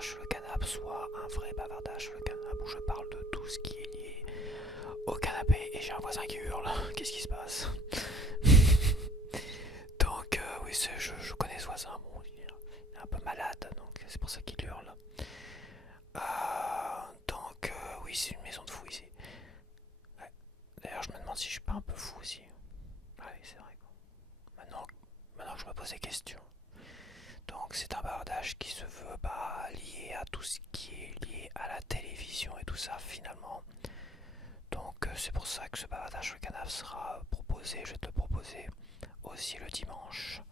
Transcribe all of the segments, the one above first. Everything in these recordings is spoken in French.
bavardage sur le canapé, soit un vrai bavardage sur le canapé où je parle de tout ce qui est lié au canapé et j'ai un voisin qui hurle. Qu'est-ce qui se passe? Donc oui, je connais ce voisin, bon, il est un peu malade, donc c'est pour ça qu'il hurle. Oui, c'est une maison de fou ici. Ouais. D'ailleurs, je me demande si je suis pas un peu fou aussi. Ouais, c'est vrai. Maintenant que je me pose des questions. Donc c'est un bavardage qui se veut lié à tout ce qui est lié à la télévision et tout ça finalement. Donc c'est pour ça que ce bavardage sur le canapé sera proposé, je vais te le proposer aussi le dimanche.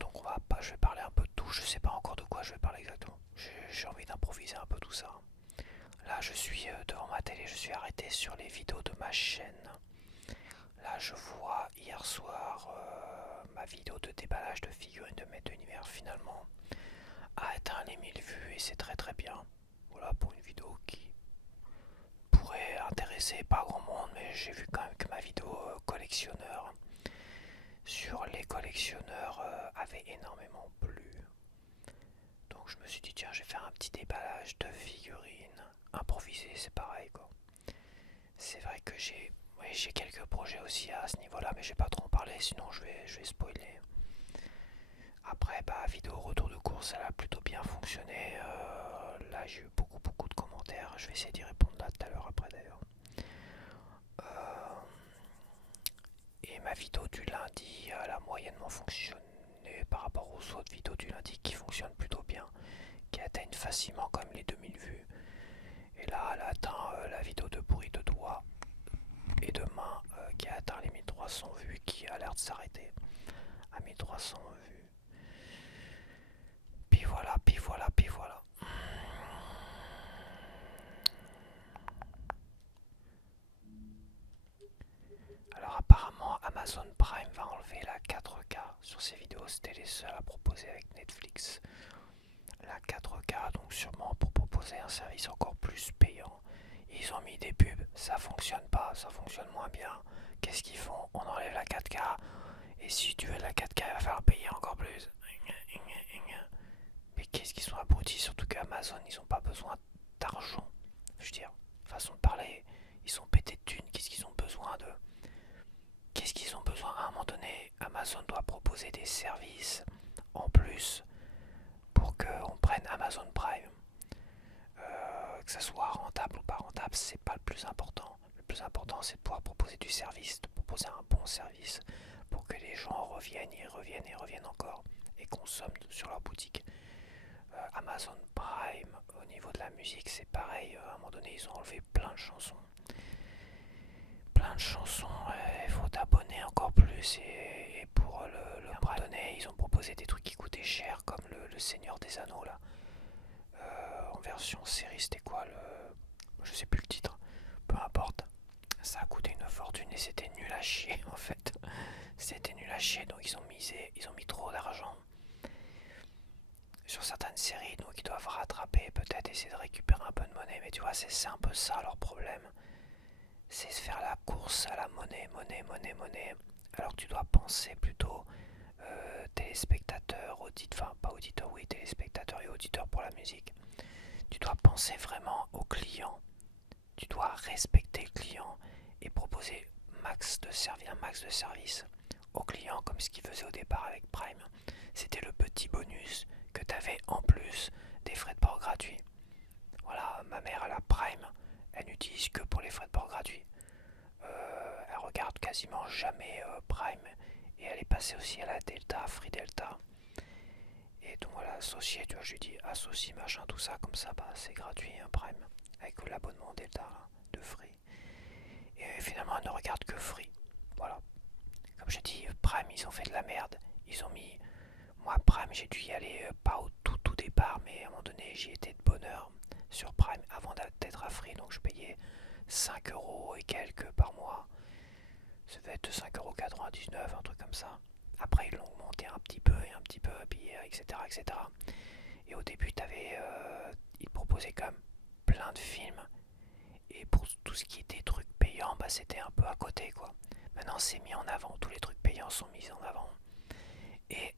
Donc je vais parler un peu de tout, je sais pas encore de quoi je vais parler exactement. J'ai envie d'improviser un peu tout ça. Là je suis devant ma télé, je suis arrêté sur les vidéos de ma chaîne. Là je vois hier soir ma vidéo de déballage de figurines de Maître d'univers finalement a atteint les 1000 vues et c'est très très bien. Voilà pour une vidéo qui pourrait intéresser pas grand monde, mais j'ai vu quand même que ma vidéo collectionneur sur les collectionneurs avait énormément plu. Donc je me suis dit tiens je vais faire un petit déballage de figurines improvisé, c'est pareil quoi. C'est vrai que j'ai quelques projets aussi à ce niveau là mais je vais pas trop en parler sinon je vais spoiler. Après vidéo retour de course elle a plutôt bien fonctionné. Là j'ai eu beaucoup de commentaires, je vais essayer d'y répondre là tout à l'heure après d'ailleurs. Euh, et ma vidéo du lundi elle a moyennement fonctionné par rapport aux autres vidéos du lundi qui fonctionnent plutôt bien, qui atteignent facilement comme les 2000 vues. Et là elle a atteint la vidéo de bruit de doigts et de main qui a atteint les 1300 vues, qui a l'air de s'arrêter à 1300 vues. Puis voilà, puis voilà, puis voilà. Alors apparemment Amazon Prime va enlever la 4K sur ses vidéos, c'était les seuls à proposer avec Netflix. La 4K donc sûrement pour proposer un service encore plus payant. Ils ont mis des pubs, ça fonctionne pas, ça fonctionne moins bien. Qu'est-ce qu'ils font? On enlève la 4K et si tu veux la 4K il va falloir payer encore plus. Mais qu'est-ce qu'ils sont abrutis, surtout qu'Amazon ils ont pas besoin d'argent. Je veux dire, façon de parler, ils sont pétés de thunes, qu'est-ce qu'ils ont besoin de... Qu'est-ce qu'ils ont besoin à un moment donné? Amazon doit proposer des services en plus pour qu'on prenne Amazon Prime. Que ça soit rentable ou pas rentable, c'est pas le plus important. Le plus important, c'est de pouvoir proposer du service, de proposer un bon service pour que les gens reviennent, et reviennent encore et consomment sur leur boutique. Amazon Prime, au niveau de la musique, c'est pareil. À un moment donné, ils ont enlevé plein de chansons. Plein de chansons, il faut t'abonner encore plus. Et pour le Prime donné, ils ont proposé des trucs qui coûtaient cher, comme le Seigneur des Anneaux là. En version série, c'était quoi je sais plus le titre. Peu importe. Ça a coûté une fortune et c'était nul à chier en fait. C'était nul à chier, donc ils ont mis trop d'argent sur certaines séries, donc ils doivent rattraper, peut-être essayer de récupérer un peu de monnaie, mais tu vois, c'est un peu ça leur problème. C'est se faire la course à la monnaie, alors que tu dois penser plutôt téléspectateurs, auditeurs, enfin pas auditeurs, oui, téléspectateurs et auditeurs pour la musique. Tu dois penser vraiment au client, tu dois respecter le client et proposer un max de service au client comme ce qu'il faisait au départ avec Prime. C'était le petit bonus que tu avais en plus des frais de port gratuits. Voilà, ma mère elle a Prime, elle n'utilise que pour les frais de port gratuits. Elle regarde quasiment jamais Prime et elle est passée aussi à la Delta, Free Delta. Et donc voilà, associé, tu vois, je lui dis associe machin tout ça, comme ça c'est gratuit un Prime avec l'abonnement Delta là, de Free. Et finalement elle ne regarde que Free. Voilà. Comme je dis, Prime ils ont fait de la merde. Ils ont mis... Moi Prime j'ai dû y aller pas au tout départ, mais à un moment donné j'y étais de bonne heure sur Prime avant d'être à Free, donc je payais 5 euros et quelques par mois. Ça devait être 5,99 €, un truc comme ça. Après ils l'ont monté un petit peu et un petit peu, puis etc. etc. Et au début ils proposaient quand même plein de films. Et pour tout ce qui était trucs payants, c'était un peu à côté quoi. Maintenant c'est mis en avant, tous les trucs payants sont mis en avant. Et,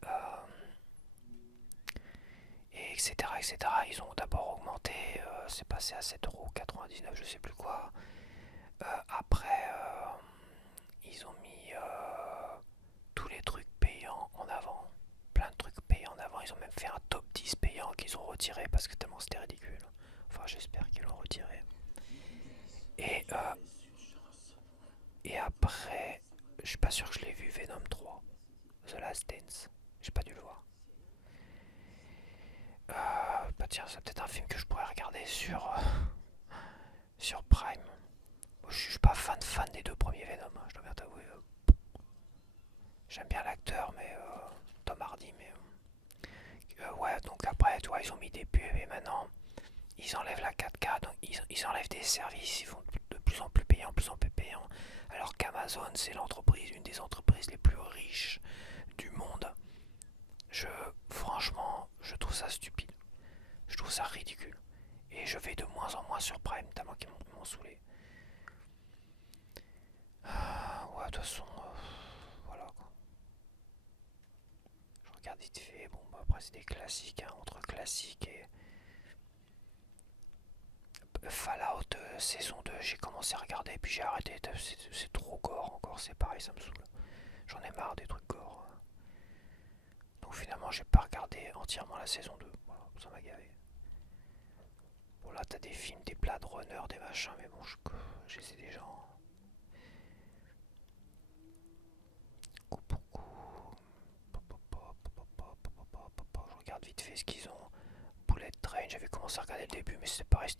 etc., etc. Ils ont d'abord augmenté, c'est passé à 7,99 €, je sais plus quoi. Après, ils ont mis tous les trucs payants en avant, plein de trucs payants en avant. Ils ont même fait un top 10 payant qu'ils ont retiré parce que tellement c'était ridicule. Enfin, j'espère qu'ils l'ont retiré. Et, euh, et après, je suis pas sûr que je l'ai vu, Venom 3, The Last Dance. J'ai pas dû le voir. Bah tiens, c'est peut-être un film que je pourrais regarder sur Prime. Moi, je suis pas fan des deux premiers Venom, hein, je dois bien t'avouer. J'aime bien l'acteur, mais Tom Hardy, mais ouais, donc après, tu vois, ils ont mis des pubs et maintenant ils enlèvent la 4K, donc ils enlèvent des services, ils font de plus en plus payants, plus en plus payants. Alors qu'Amazon, c'est l'entreprise, une des entreprises les plus riches du monde. Je, franchement, je trouve ça stupide. Je trouve ça ridicule. Et je vais de moins en moins sur Prime, tellement qu'ils m'ont saoulé. Ouais, de toute façon, voilà quoi. Je regarde vite fait. Bon, bah, après, c'est des classiques, hein, entre classiques et Fallout saison 2. J'ai commencé à regarder, puis j'ai arrêté. C'est trop gore encore, c'est pareil, ça me saoule. J'en ai marre des trucs gore. Donc finalement, j'ai pas regardé entièrement la saison 2. Voilà, ça m'a gavé. Bon, là, t'as des films, des Blade Runner, des machins, mais bon, je sais déjà. Coup pour coup. Je regarde vite fait ce qu'ils ont. Bullet Train, j'avais commencé à regarder le début, mais c'est pareil,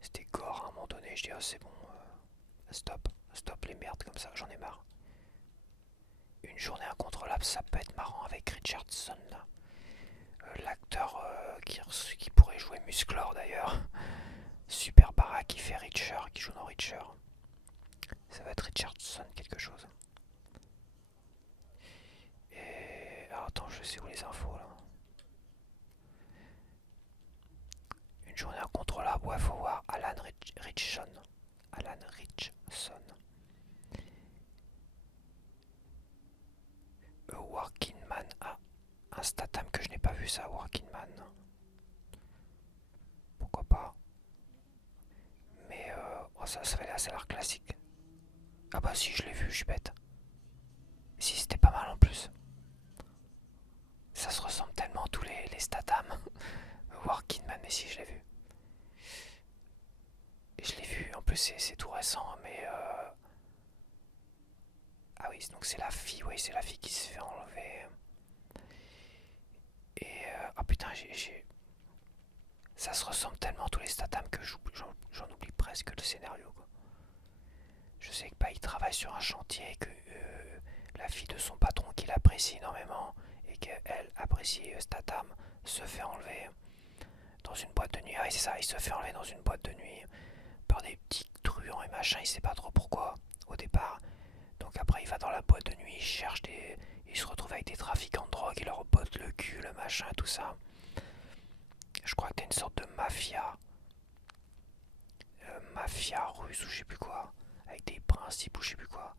c'était gore à un moment donné. Je dis, oh, c'est bon, stop les merdes comme ça, j'en ai marre. Une journée incontrôlable, ça peut être marrant avec Richardson, là. L'acteur qui pourrait jouer Musclor d'ailleurs. Super Barra qui fait Reacher, qui joue dans Reacher. Ça va être Richardson quelque chose. Et alors, attends, je sais où les infos là. Une journée incontrôlable, ouais, faut voir Alan Richson. Alan Richson. Working Man. Ah, un Statham que je n'ai pas vu ça, Working Man. Pourquoi pas. Mais oh, ça a l'air classique. Ah bah si, je l'ai vu, je suis bête. Si, c'était pas mal en plus. Ça se ressemble tellement tous les Statham. Working Man, mais si, je l'ai vu. Et je l'ai vu, en plus c'est tout récent, mais ah oui, donc c'est la fille, oui, c'est la fille qui se fait enlever. Et ah putain, ça se ressemble tellement tous les Statham que j'en oublie presque le scénario, quoi. Je sais que bah, il travaille sur un chantier, que la fille de son patron qu'il apprécie énormément et qu'elle apprécie Statham se fait enlever dans une boîte de nuit. Ah oui, c'est ça, il se fait enlever dans une boîte de nuit par des petits truands et machin, il sait pas trop pourquoi au départ. Donc après il va dans la boîte de nuit, il cherche des. Il se retrouve avec des trafiquants de drogue, il leur botte le cul, le machin, tout ça. Je crois que t'es une sorte de mafia russe ou je sais plus quoi, avec des principes ou je sais plus quoi.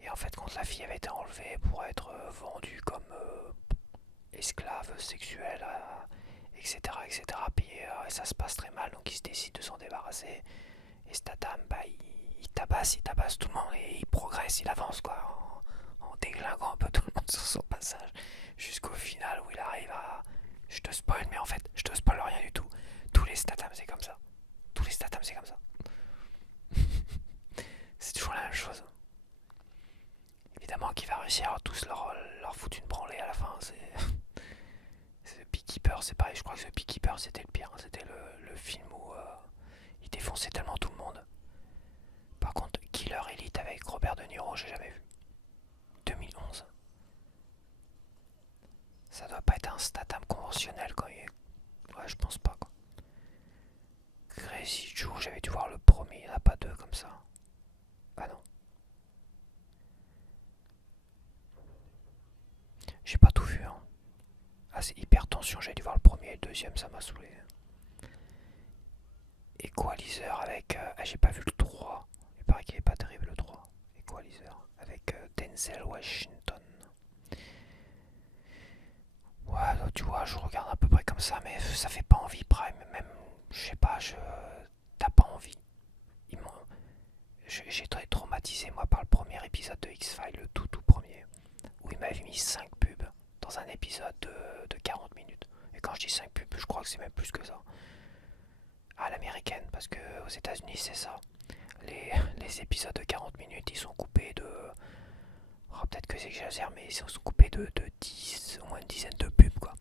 Et en fait, quand la fille avait été enlevée pour être vendue comme esclave sexuelle, etc., etc., puis ça se passe très mal, donc il se décide de s'en débarrasser. Et Statham, bah, il tabasse tout le monde et il progresse, il avance quoi, en déglinguant un peu tout le monde sur son passage, jusqu'au final où il arrive à. Je te spoil, mais en fait, je te spoil rien du tout. Tous les Statham, c'est comme ça. Tous les Statham, c'est comme ça. C'est toujours la même chose. Évidemment qu'il va réussir à tous leur foutre une branlée à la fin. The Beekeeper, c'est pareil. Je crois que The Beekeeper, c'était le pire. C'était le film où il défonçait tellement tout le monde. Par contre, Killer Elite avec Robert De Niro, j'ai jamais vu. 2011. Ça doit pas être un Statham conventionnel quand il est. Ouais, je pense pas quoi. Crazy Joe, j'avais dû voir le premier, il n'y en a pas deux comme ça. Ah non. J'ai pas tout vu, hein. Ah, c'est hyper tension, j'avais dû voir le premier et le deuxième, ça m'a saoulé. Equalizer avec. Ah, j'ai pas vu le 3. Il paraît qu'il est pas terrible le 3. Equalizer avec Denzel Washington. Ouais, Tu vois, je regarde à peu près comme ça, mais ça fait pas envie Prime. Même, je sais pas, t'as pas envie. Ils m'ont- J'ai été traumatisé moi par le premier épisode de X-Files, le tout premier, où il m'avait mis 5 pubs dans un épisode de 40 minutes. Et quand je dis 5 pubs, je crois que c'est même plus que ça. À l'américaine, parce que aux États-Unis c'est ça. Les épisodes de 40 minutes, ils sont coupés de. Oh, peut-être que j'exagère, mais ils sont coupés de 10, au moins une dizaine de pubs, quoi.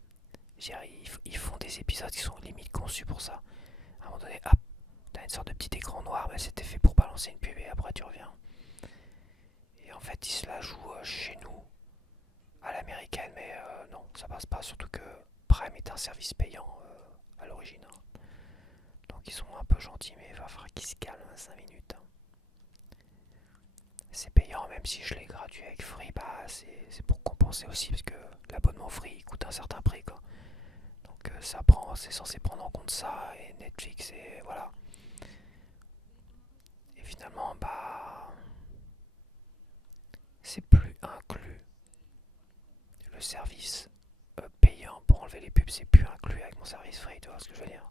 Ils font des épisodes qui sont limite conçus pour ça. À un moment donné, hop, t'as une sorte de petit écran noir, mais c'était fait pour balancer une pub et après tu reviens. Et en fait, ils se la jouent chez nous, à l'américaine, mais non, ça passe pas, surtout que Prime est un service payant à l'origine, hein. Donc ils sont un peu gentils, mais il va falloir qu'ils se calment 5 minutes, hein. C'est payant, même si je l'ai gratuit avec Free, bah c'est pour compenser aussi, parce que l'abonnement Free il coûte un certain prix, quoi. Donc c'est censé prendre en compte ça, et Netflix, et voilà. Et finalement, bah c'est plus inclus. Le service payant pour enlever les pubs, c'est plus inclus avec mon service Free, tu vois ce que je veux dire.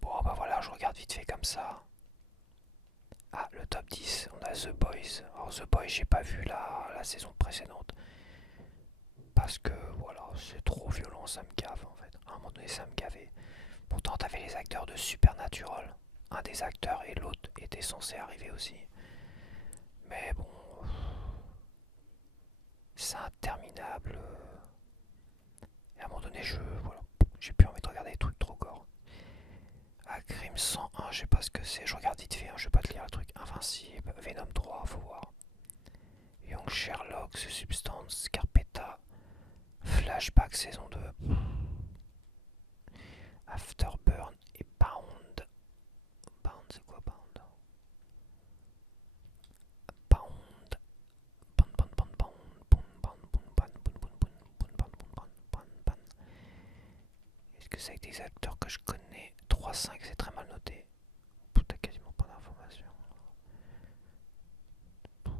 Bon, bah voilà, je regarde vite fait comme ça. Ah, le top 10, on a The Boys. Alors The Boys, j'ai pas vu la saison précédente. Parce que voilà, c'est trop violent, ça me gave en fait. À un moment donné, ça me gavait. Pourtant, t'avais les acteurs de Supernatural. Un des acteurs et l'autre était censé arriver aussi. Mais bon, c'est interminable. Et à un moment donné, voilà, j'ai plus envie de regarder des trucs trop gore. Ah, Crime 101, je sais pas ce que c'est. Je regarde vite fait, hein, je vais pas te lire le truc. Invincible, Venom 3, faut voir. Young Sherlock, Substance, Carpeta, Flashback saison 2, Afterburn et Pound. Pound, c'est quoi Pound? Pound. Pound, pound, pound, pound, pound, pound, pound, pound, pound, pound, pound, pound, pound, pound, pound. Est-ce que c'est avec des acteurs que je connais? 3-5, c'est très mal noté. T'as quasiment pas d'informations.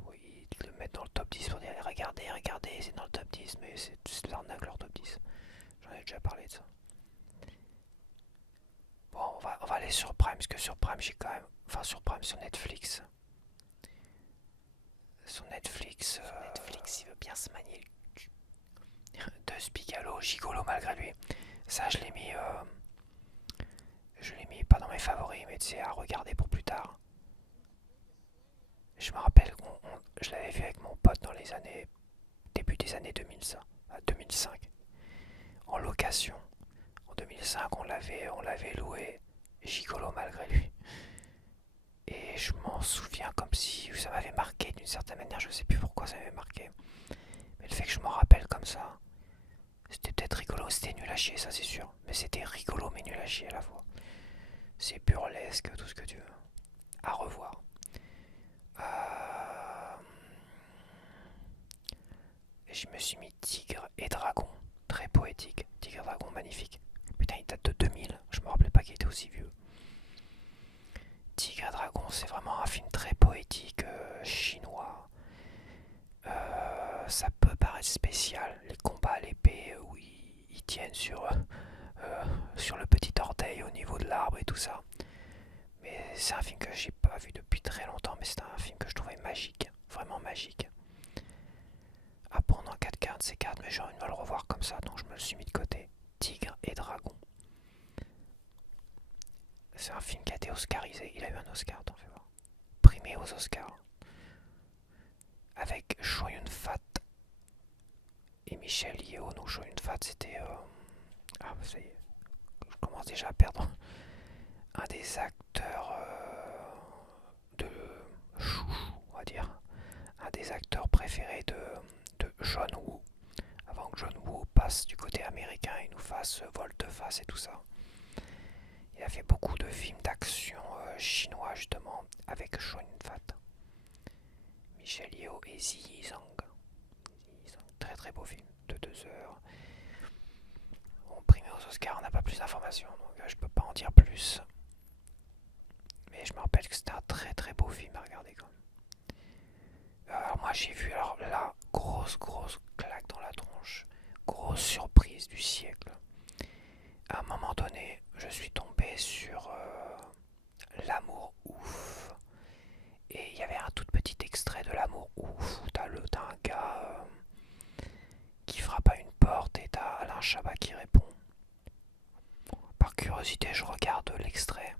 Oui, ils le mettent dans le top 10 pour dire regardez, regardez, c'est dans le top 10, mais c'est de l'arnaque leur top 10. J'en ai déjà parlé de ça. Bon, on va aller sur Prime, parce que sur Prime, j'ai quand même. Enfin, sur Prime, sur Netflix. Sur Netflix, il veut bien se manier le cul. De Spigalo, gigolo malgré lui. Ça, je l'ai mis pas dans mes favoris, mais tu sais, à regarder pour plus tard. Je me rappelle, je l'avais vu avec mon pote dans les années. Début des années 2000, ça. 2005. En location. En 2005, on l'avait loué. Gigolo malgré lui. Et je m'en souviens comme si ça m'avait marqué d'une certaine manière, je sais plus pourquoi ça m'avait marqué. Mais le fait que je m'en rappelle comme ça, c'était peut-être rigolo, c'était nul à chier, ça c'est sûr. Mais c'était rigolo mais nul à chier à la fois. C'est burlesque, tout ce que tu veux. À revoir. Euh, Et je me suis mis Tigre et Dragon, très poétique. Tigre et Dragon, magnifique. Putain, il date de 2000, je me rappelais pas qu'il était aussi vieux. Tigre et Dragon, c'est vraiment un film très poétique, chinois. Ça peut paraître spécial, les combats à l'épée où ils tiennent sur le petit orteil au niveau de l'arbre et tout ça. Mais c'est un film que j'ai pas vu depuis très longtemps, mais c'est un film que je trouvais magique, vraiment magique. À prendre en 4 de ces cartes, mais j'ai envie de me le revoir comme ça, donc je me le suis mis de côté. Tigre et Dragon. C'est un film qui a été oscarisé, il a eu un Oscar, t'en fais voir. Primé aux Oscars. Avec Chow Yun-fat et Michel Yeoh. Donc Chow Yun-fat c'était... Ah ça y est, je commence déjà à perdre un des acteurs de chouchou, on va dire. Un des acteurs préférés de John Woo. Avant que John Woo passe du côté américain et nous fasse volte-face et tout ça. Il a fait beaucoup de films d'action chinois justement avec Chow Yun-fat, Michel Yeoh et Ziyi Zhang. Très très beau film de 2 heures. Bon, primé aux Oscars, on n'a pas plus d'informations, donc je peux pas en dire plus. Mais je me rappelle que c'était un très très beau film à regarder quand même. Alors moi moi j'ai vu alors là, grosse claque dans la tronche, grosse surprise du siècle. À un moment donné, je suis tombé sur L'amour ouf. Et il y avait un tout petit extrait de L'amour ouf où t'as un gars qui frappe à une porte et t'as Alain Chabat qui répond. Par curiosité, je regarde l'extrait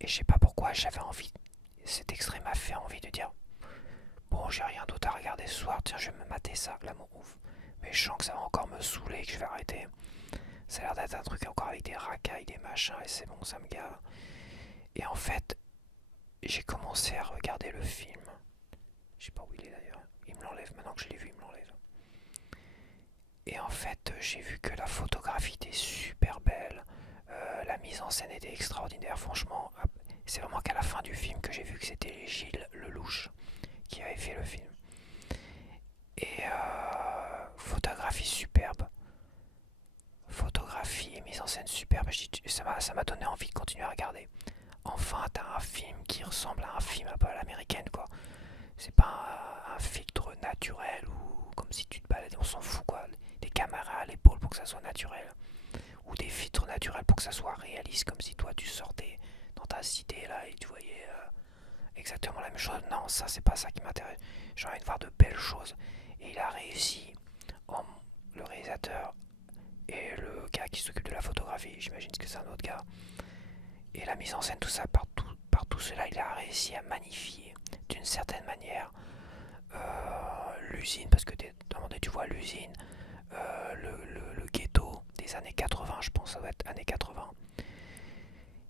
et je sais pas pourquoi j'avais envie. Cet extrait m'a fait envie de dire bon, j'ai rien d'autre à regarder ce soir, tiens, je vais me mater ça, L'amour ouf. Mais je sens que ça va encore me saouler et que je vais arrêter. Ça a l'air d'être un truc encore avec des racailles, des machins, et c'est bon, ça me gave. Et en fait, j'ai commencé à regarder le film. Je sais pas où il est d'ailleurs. Il me l'enlève, maintenant que je l'ai vu, il me l'enlève. Et en fait, j'ai vu que la photographie était super belle. La mise en scène était extraordinaire, franchement. C'est vraiment qu'à la fin du film que j'ai vu que c'était Gilles Lelouch qui avait fait le film. Et photographie superbe. Photographie et mise en scène superbe. Ça m'a donné envie de continuer à regarder. Enfin, t'as un film qui ressemble à un film un peu à l'américaine, quoi. C'est pas un filtre naturel ou comme si tu te baladais, on s'en fout, quoi. Des caméras à l'épaule pour que ça soit naturel. Ou des filtres naturels pour que ça soit réaliste, comme si toi tu sortais dans ta cité là et tu voyais exactement la même chose. Non, ça c'est pas ça qui m'intéresse. J'ai envie de voir de belles choses. Et il a réussi, le réalisateur et le gars qui s'occupe de la photographie, j'imagine que c'est un autre gars, et la mise en scène, tout ça, par tout cela, il a réussi à magnifier d'une certaine manière l'usine, parce que tu vois l'usine, le ghetto des années 80, je pense, ça doit être années 80.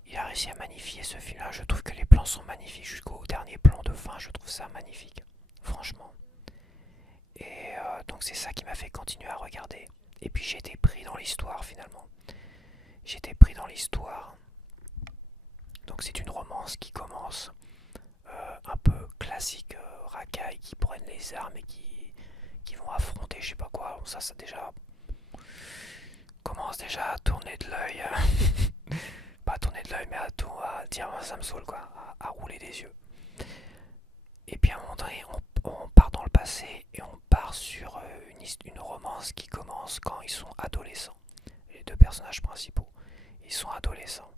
Il a réussi à magnifier ce film-là. Je trouve que les plans sont magnifiques jusqu'au dernier plan de fin. Je trouve ça magnifique, franchement. Et donc c'est ça qui m'a fait continuer à regarder. Et puis j'étais pris dans l'histoire finalement. J'étais pris dans l'histoire. Donc c'est une romance qui commence un peu classique, racaille, qui prennent les armes et qui vont affronter je sais pas quoi. Bon, ça déjà commence déjà à tourner de l'œil. Pas à tourner de l'œil, mais à dire ça me saoule quoi, à rouler des yeux. Et puis à un moment donné, on part dans le passé et on part sur une romance qui commence quand ils sont adolescents. Les deux personnages principaux, ils sont adolescents.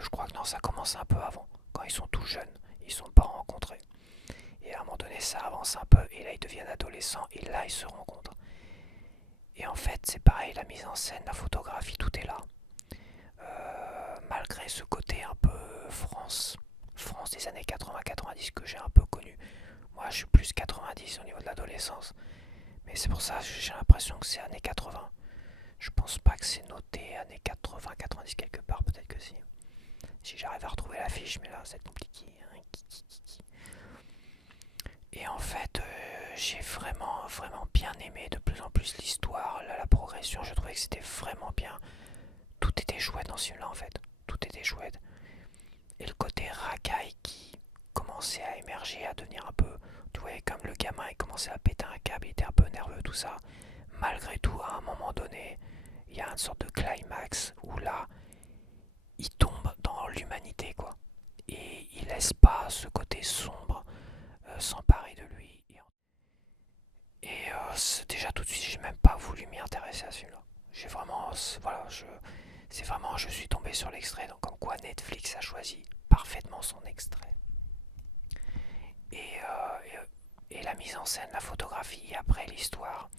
Je crois que non, ça commence un peu avant, quand ils sont tout jeunes, ils sont pas rencontrés. Et à un moment donné, ça avance un peu, et là ils deviennent adolescents, et là ils se rencontrent. Et en fait, c'est pareil, la mise en scène, la photographie, tout est là. Malgré ce côté un peu France des années 80-90 que j'ai un peu connu. Moi, je suis plus 90 au niveau de l'adolescence. Mais c'est pour ça que j'ai l'impression que c'est années 80. Je pense pas que c'est noté années 80-90 quelque part, peut-être que si. Si j'arrive à retrouver l'affiche, mais là, c'est compliqué. Et en fait, j'ai vraiment bien aimé de plus en plus l'histoire, la progression. Je trouvais que c'était vraiment bien. Tout était chouette dans ce film-là, en fait. Tout était chouette. Et le côté racaille qui commençait à émerger, à devenir un peu. Tu vois, comme le gamin, il commençait à péter un câble, il était un peu nerveux, tout ça. Malgré tout, à un moment donné, il y a une sorte de climax où là, il tombe dans l'humanité, quoi. Et il laisse pas ce côté sombre s'emparer de lui. Et déjà tout de suite, j'ai même pas voulu m'y intéresser à celui-là. J'ai vraiment, voilà, c'est vraiment, je suis tombé sur l'extrait, donc comme quoi Netflix a choisi parfaitement son extrait. Et, et la mise en scène, la photographie, et après l'histoire,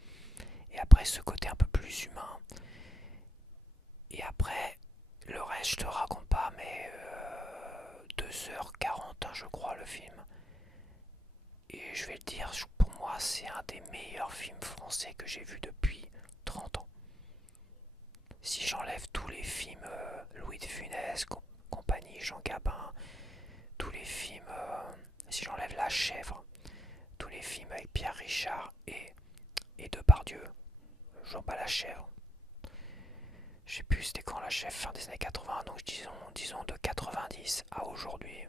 et après ce côté un peu plus humain. Et après, le reste, je te raconte pas, mais 2h40, hein, je crois, le film. Et je vais le dire, pour moi, c'est un des meilleurs films français que j'ai vu depuis 30 ans. Si j'enlève tous les films Louis de Funès, compagnie, Jean Gabin, tous les films, si j'enlève La Chèvre, tous les films avec Pierre Richard et Depardieu, Jean pas La Chèvre. Je sais plus c'était quand La Chèvre, fin des années 80, donc disons de 90 à aujourd'hui.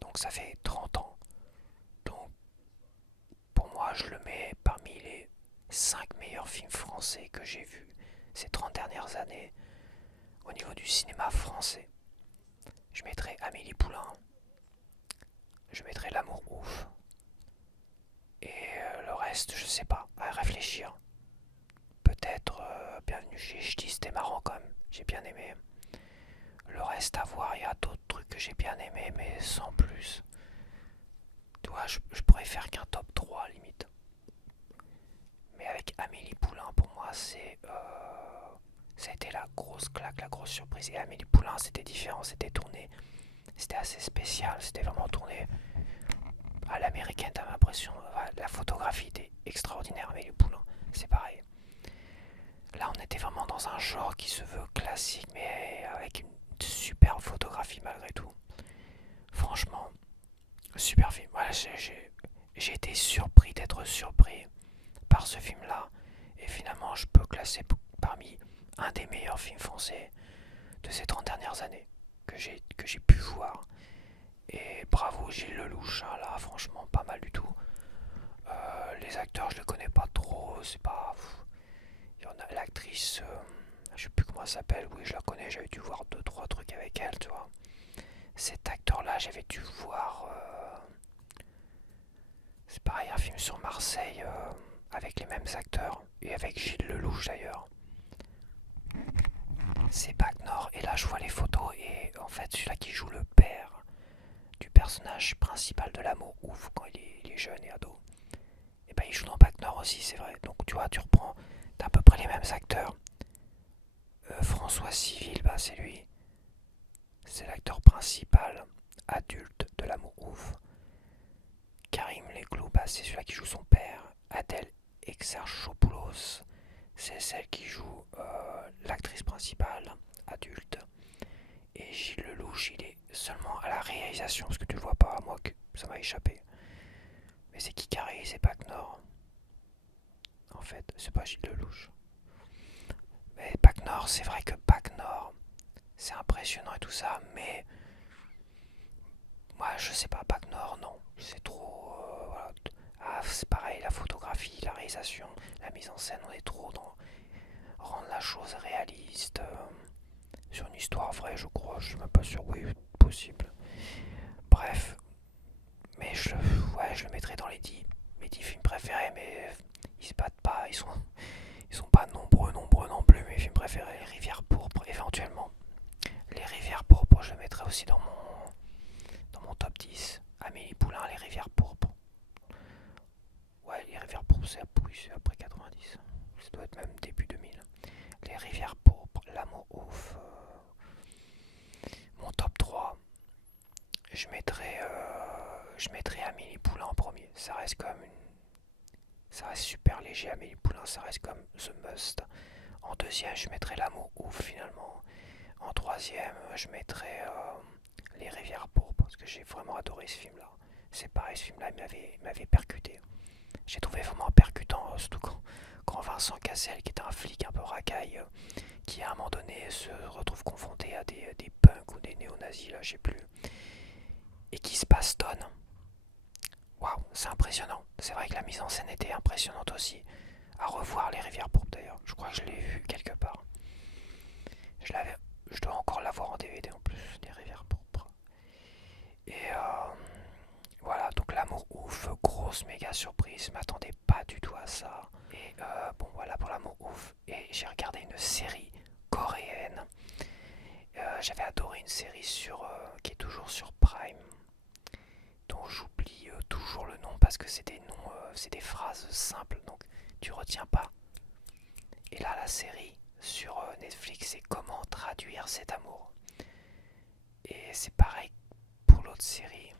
Donc ça fait 30 ans. Donc pour moi, je le mets parmi les 5 meilleurs films français que j'ai vus ces 30 dernières années au niveau du cinéma français. Je mettrai Amélie Poulain, je mettrai L'amour ouf, et réfléchir. Peut-être Bienvenue chez Ch'ti, c'était marrant quand même, j'ai bien aimé. Le reste à voir, il y a d'autres trucs que j'ai bien aimé, mais sans plus. Tu vois, je pourrais faire qu'un top 3 limite. Mais avec Amélie Poulain, pour moi, ça a été la grosse claque, la grosse surprise. Et Amélie Poulain, c'était différent, c'était tourné, c'était assez spécial, c'était vraiment tourné à l'américaine, t'as l'impression. La photographie était extraordinaire, Amélie Poulain, c'est pareil. Là, on était vraiment dans un genre qui se veut classique, mais avec une superbe photographie malgré tout. Franchement, super film. Voilà, j'ai été surpris d'être surpris par ce film-là. Et finalement, je peux classer parmi un des meilleurs films français de ces 30 dernières années que j'ai pu voir. Et bravo Gilles Lelouch, hein, là, franchement, pas mal du tout. Les acteurs, je les connais pas trop, c'est pas. Il y en a l'actrice, je sais plus comment elle s'appelle, oui, je la connais, j'avais dû voir 2-3 trucs avec elle, tu vois. Cet acteur-là, j'avais dû voir. C'est pareil, un film sur Marseille avec les mêmes acteurs et avec Gilles Lelouch d'ailleurs. C'est Bac Nord et là je vois les photos et en fait celui-là qui joue le père du personnage principal de l'amour ouf quand il est jeune et ado. Et ben il joue dans Bac Nord aussi, c'est vrai. Donc tu vois, tu reprends, t'as à peu près les mêmes acteurs. François Civil, bah c'est lui. C'est l'acteur principal adulte de l'amour ouf. Karim Leglou, bah c'est celui-là qui joue son père. Adèle Exarchopoulos, c'est celle qui joue l'actrice principale adulte. Et Gilles Lelouch, il est seulement à la réalisation, parce que tu le vois pas, moi que ça m'a échappé. Mais c'est qui réalise, c'est Bac Nord. En fait, c'est pas Gilles Lelouch. Mais Bac Nord, c'est vrai que Bac Nord, c'est impressionnant et tout ça, mais moi je sais pas, Bac Nord, non. C'est trop. Voilà. Ah, c'est pareil, la photographie, la réalisation, la mise en scène, on est trop dans rendre la chose réaliste. Sur une histoire vraie, je crois, je suis même pas sûr, oui, possible. Bref, mais ouais, je le mettrai dans mes 10 films préférés, mais ils se battent pas, ils sont pas nombreux non plus, mes films préférés. Les Rivières pourpres, éventuellement. Les Rivières pourpres, je le mettrai aussi dans mon top 10. Amélie Poulain, Les Rivières pourpres. Ouais, Les Rivières pourpres, c'est après 90. Ça doit être même début 2000. Les Rivières pourpres, L'amour ouf. Mon top 3, je mettrais Amélie Poulain en premier. Ça reste super léger, Amélie Poulain, ça reste comme The Must. En deuxième, je mettrais L'amour ouf finalement. En troisième, je mettrais Les Rivières pourpres parce que j'ai vraiment adoré ce film-là. C'est pareil, ce film-là, il m'avait percuté. J'ai trouvé vraiment percutant, surtout quand Vincent Cassel, qui est un flic un peu racaille, qui à un moment donné se retrouve confronté à des punks ou des néo-nazis, là, je sais plus, et qui se bastonne. Waouh, c'est impressionnant. C'est vrai que la mise en scène était impressionnante aussi. À revoir Les Rivières pourpres d'ailleurs. Je crois que je l'ai vu quelque part. Je dois encore l'avoir en DVD en plus, Les Rivières pourpres. Et voilà, donc L'amour ouf, grosse méga surprise. Je m'attendais pas du tout à ça. Et bon, voilà pour L'amour ouf. Et j'ai regardé une série coréenne. J'avais adoré une série qui est toujours sur Prime, dont j'oublie toujours le nom parce que c'est des noms, c'est des phrases simples, donc tu retiens pas. Et là, la série sur Netflix, c'est Comment traduire cet amour. Et c'est pareil pour l'autre série.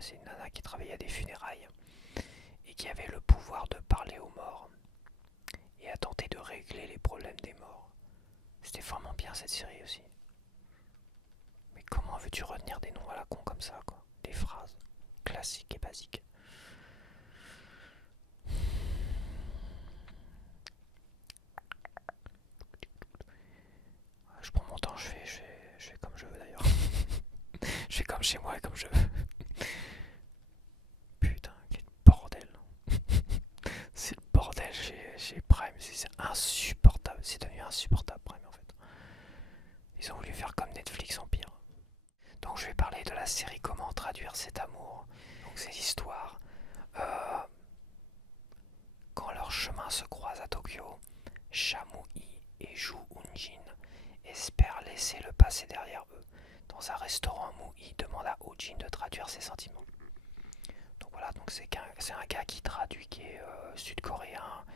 C'est une nana qui travaillait à des funérailles et qui avait le pouvoir de parler aux morts et à tenter de régler les problèmes des morts. C'était vraiment bien cette série aussi. Mais comment veux-tu retenir des noms à la con comme ça, quoi? Des phrases classiques et basiques. Je prends mon temps, je fais comme je veux d'ailleurs. Je fais comme chez moi et comme je veux. Putain, quel bordel. C'est le bordel chez Prime, c'est insupportable. C'est devenu insupportable Prime en fait. Ils ont voulu faire comme Netflix en pire. Donc je vais parler de la série Comment traduire cet amour. Donc c'est l'histoire. Quand Tokyo, Shamui et Ju Unjin espèrent laisser le passé derrière eux. Dans un restaurant, Mui demande à Ojin de traduire ses sentiments. Donc voilà, donc c'est un gars qui traduit, qui est sud-coréen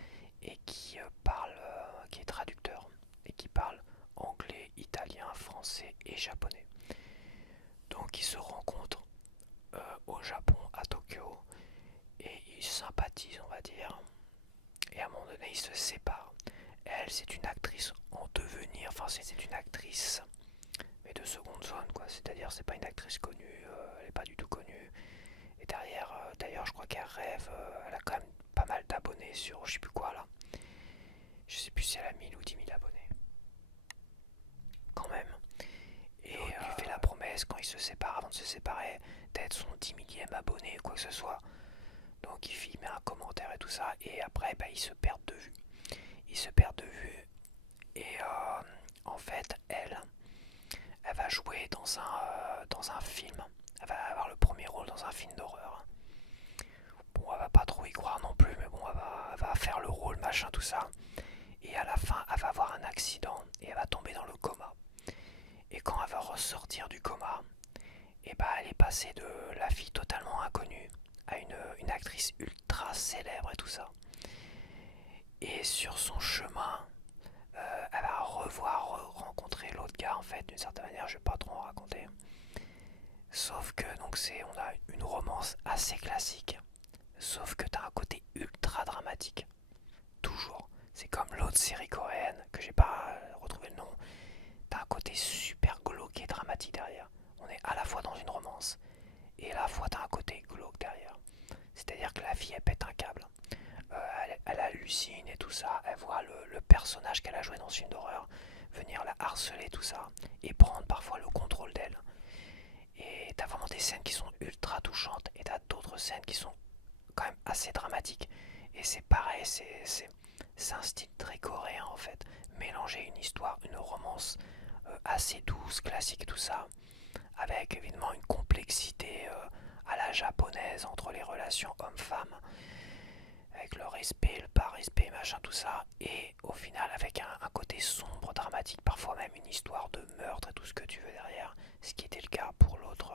et qui est traducteur et qui parle anglais, italien, français et japonais. Donc ils se rencontrent au Japon, à Tokyo, et ils sympathisent, on va dire. Et à un moment donné, ils se séparent. Elle, c'est une actrice en devenir, enfin c'est une actrice, mais de seconde zone, quoi. C'est-à-dire, c'est pas une actrice connue, elle est pas du tout connue. Et derrière, d'ailleurs, je crois qu'elle rêve, elle a quand même pas mal d'abonnés sur je sais plus quoi là. Je sais plus si elle a 1000 ou 10 000 abonnés. Quand même. Et lui fait la promesse, quand ils se séparent, avant de se séparer, d'être son 10 millième abonné ou quoi que ce soit. Donc il met un commentaire et tout ça, et après ils se perdent de vue. Ils se perdent de vue, et en fait, elle va jouer dans un film. Elle va avoir le premier rôle dans un film d'horreur. Bon, elle va pas trop y croire non plus, mais bon, elle va faire le rôle, machin, tout ça. Et à la fin, elle va avoir un accident, et elle va tomber dans le coma. Et quand elle va ressortir du coma, et elle est passée de la fille totalement inconnue à une actrice ultra célèbre et tout ça. Et sur son chemin, elle va rencontrer l'autre gars, en fait, d'une certaine manière, je vais pas trop en raconter. Sauf que donc on a une romance assez classique, sauf que t'as un côté ultra dramatique, toujours. C'est comme l'autre série coréenne que j'ai pas retrouvé le nom. T'as un côté super glauque et dramatique derrière. On est à la fois dans une romance et à la fois t'as un côté glauque derrière. C'est-à-dire que la fille elle pète un câble. Elle hallucine et tout ça. Elle voit le personnage qu'elle a joué dans ce film d'horreur venir la harceler, tout ça, et prendre parfois le contrôle d'elle. Et t'as vraiment des scènes qui sont ultra touchantes et t'as d'autres scènes qui sont quand même assez dramatiques. Et c'est pareil, c'est un style très coréen en fait. Mélanger une histoire, une romance assez douce, classique, tout ça, avec évidemment une complexité à la japonaise entre les relations hommes-femmes, avec le respect, le pas-respect, machin, tout ça, et au final avec un côté sombre, dramatique, parfois même une histoire de meurtre et tout ce que tu veux derrière, ce qui était le cas pour l'autre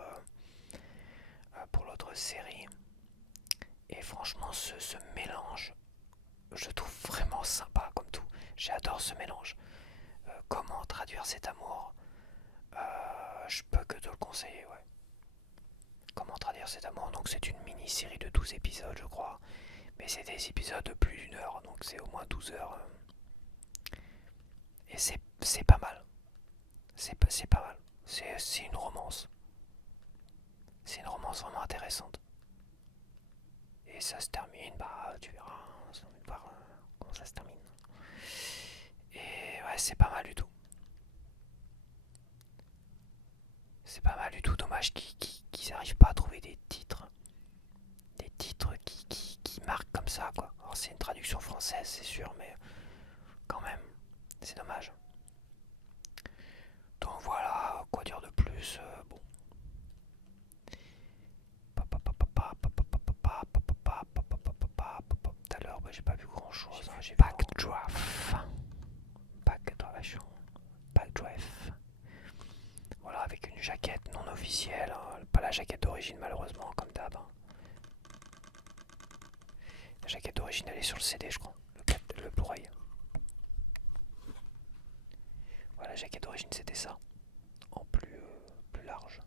série. Et franchement, ce mélange, je trouve vraiment sympa comme tout. J'adore ce mélange. Comment traduire cet amour, je peux que te le conseiller, ouais. Comment traduire cet amour, donc c'est une mini-série de 12 épisodes, je crois. Mais c'est des épisodes de plus d'une heure, donc c'est au moins 12 heures. Et c'est pas mal. C'est pas mal. C'est une romance. C'est une romance vraiment intéressante. Et ça se termine, tu verras, ça va voir comment ça se termine. Et ouais, c'est pas mal du tout. C'est pas mal du tout, dommage qu'ils n'arrivent pas à trouver des titres. Des titres qui marquent comme ça, quoi. Alors c'est une traduction française, c'est sûr, mais quand même, c'est dommage. Donc voilà, quoi dire de plus, bon. Tout à l'heure, j'ai pas vu grand chose. J'ai Backdraft. Backdraft. Voilà, avec une jaquette non officielle, hein. Pas la jaquette d'origine malheureusement, comme d'hab. Hein. La jaquette d'origine elle est sur le CD, je crois, le Blu-ray. Voilà, la jaquette d'origine c'était ça, en plus large.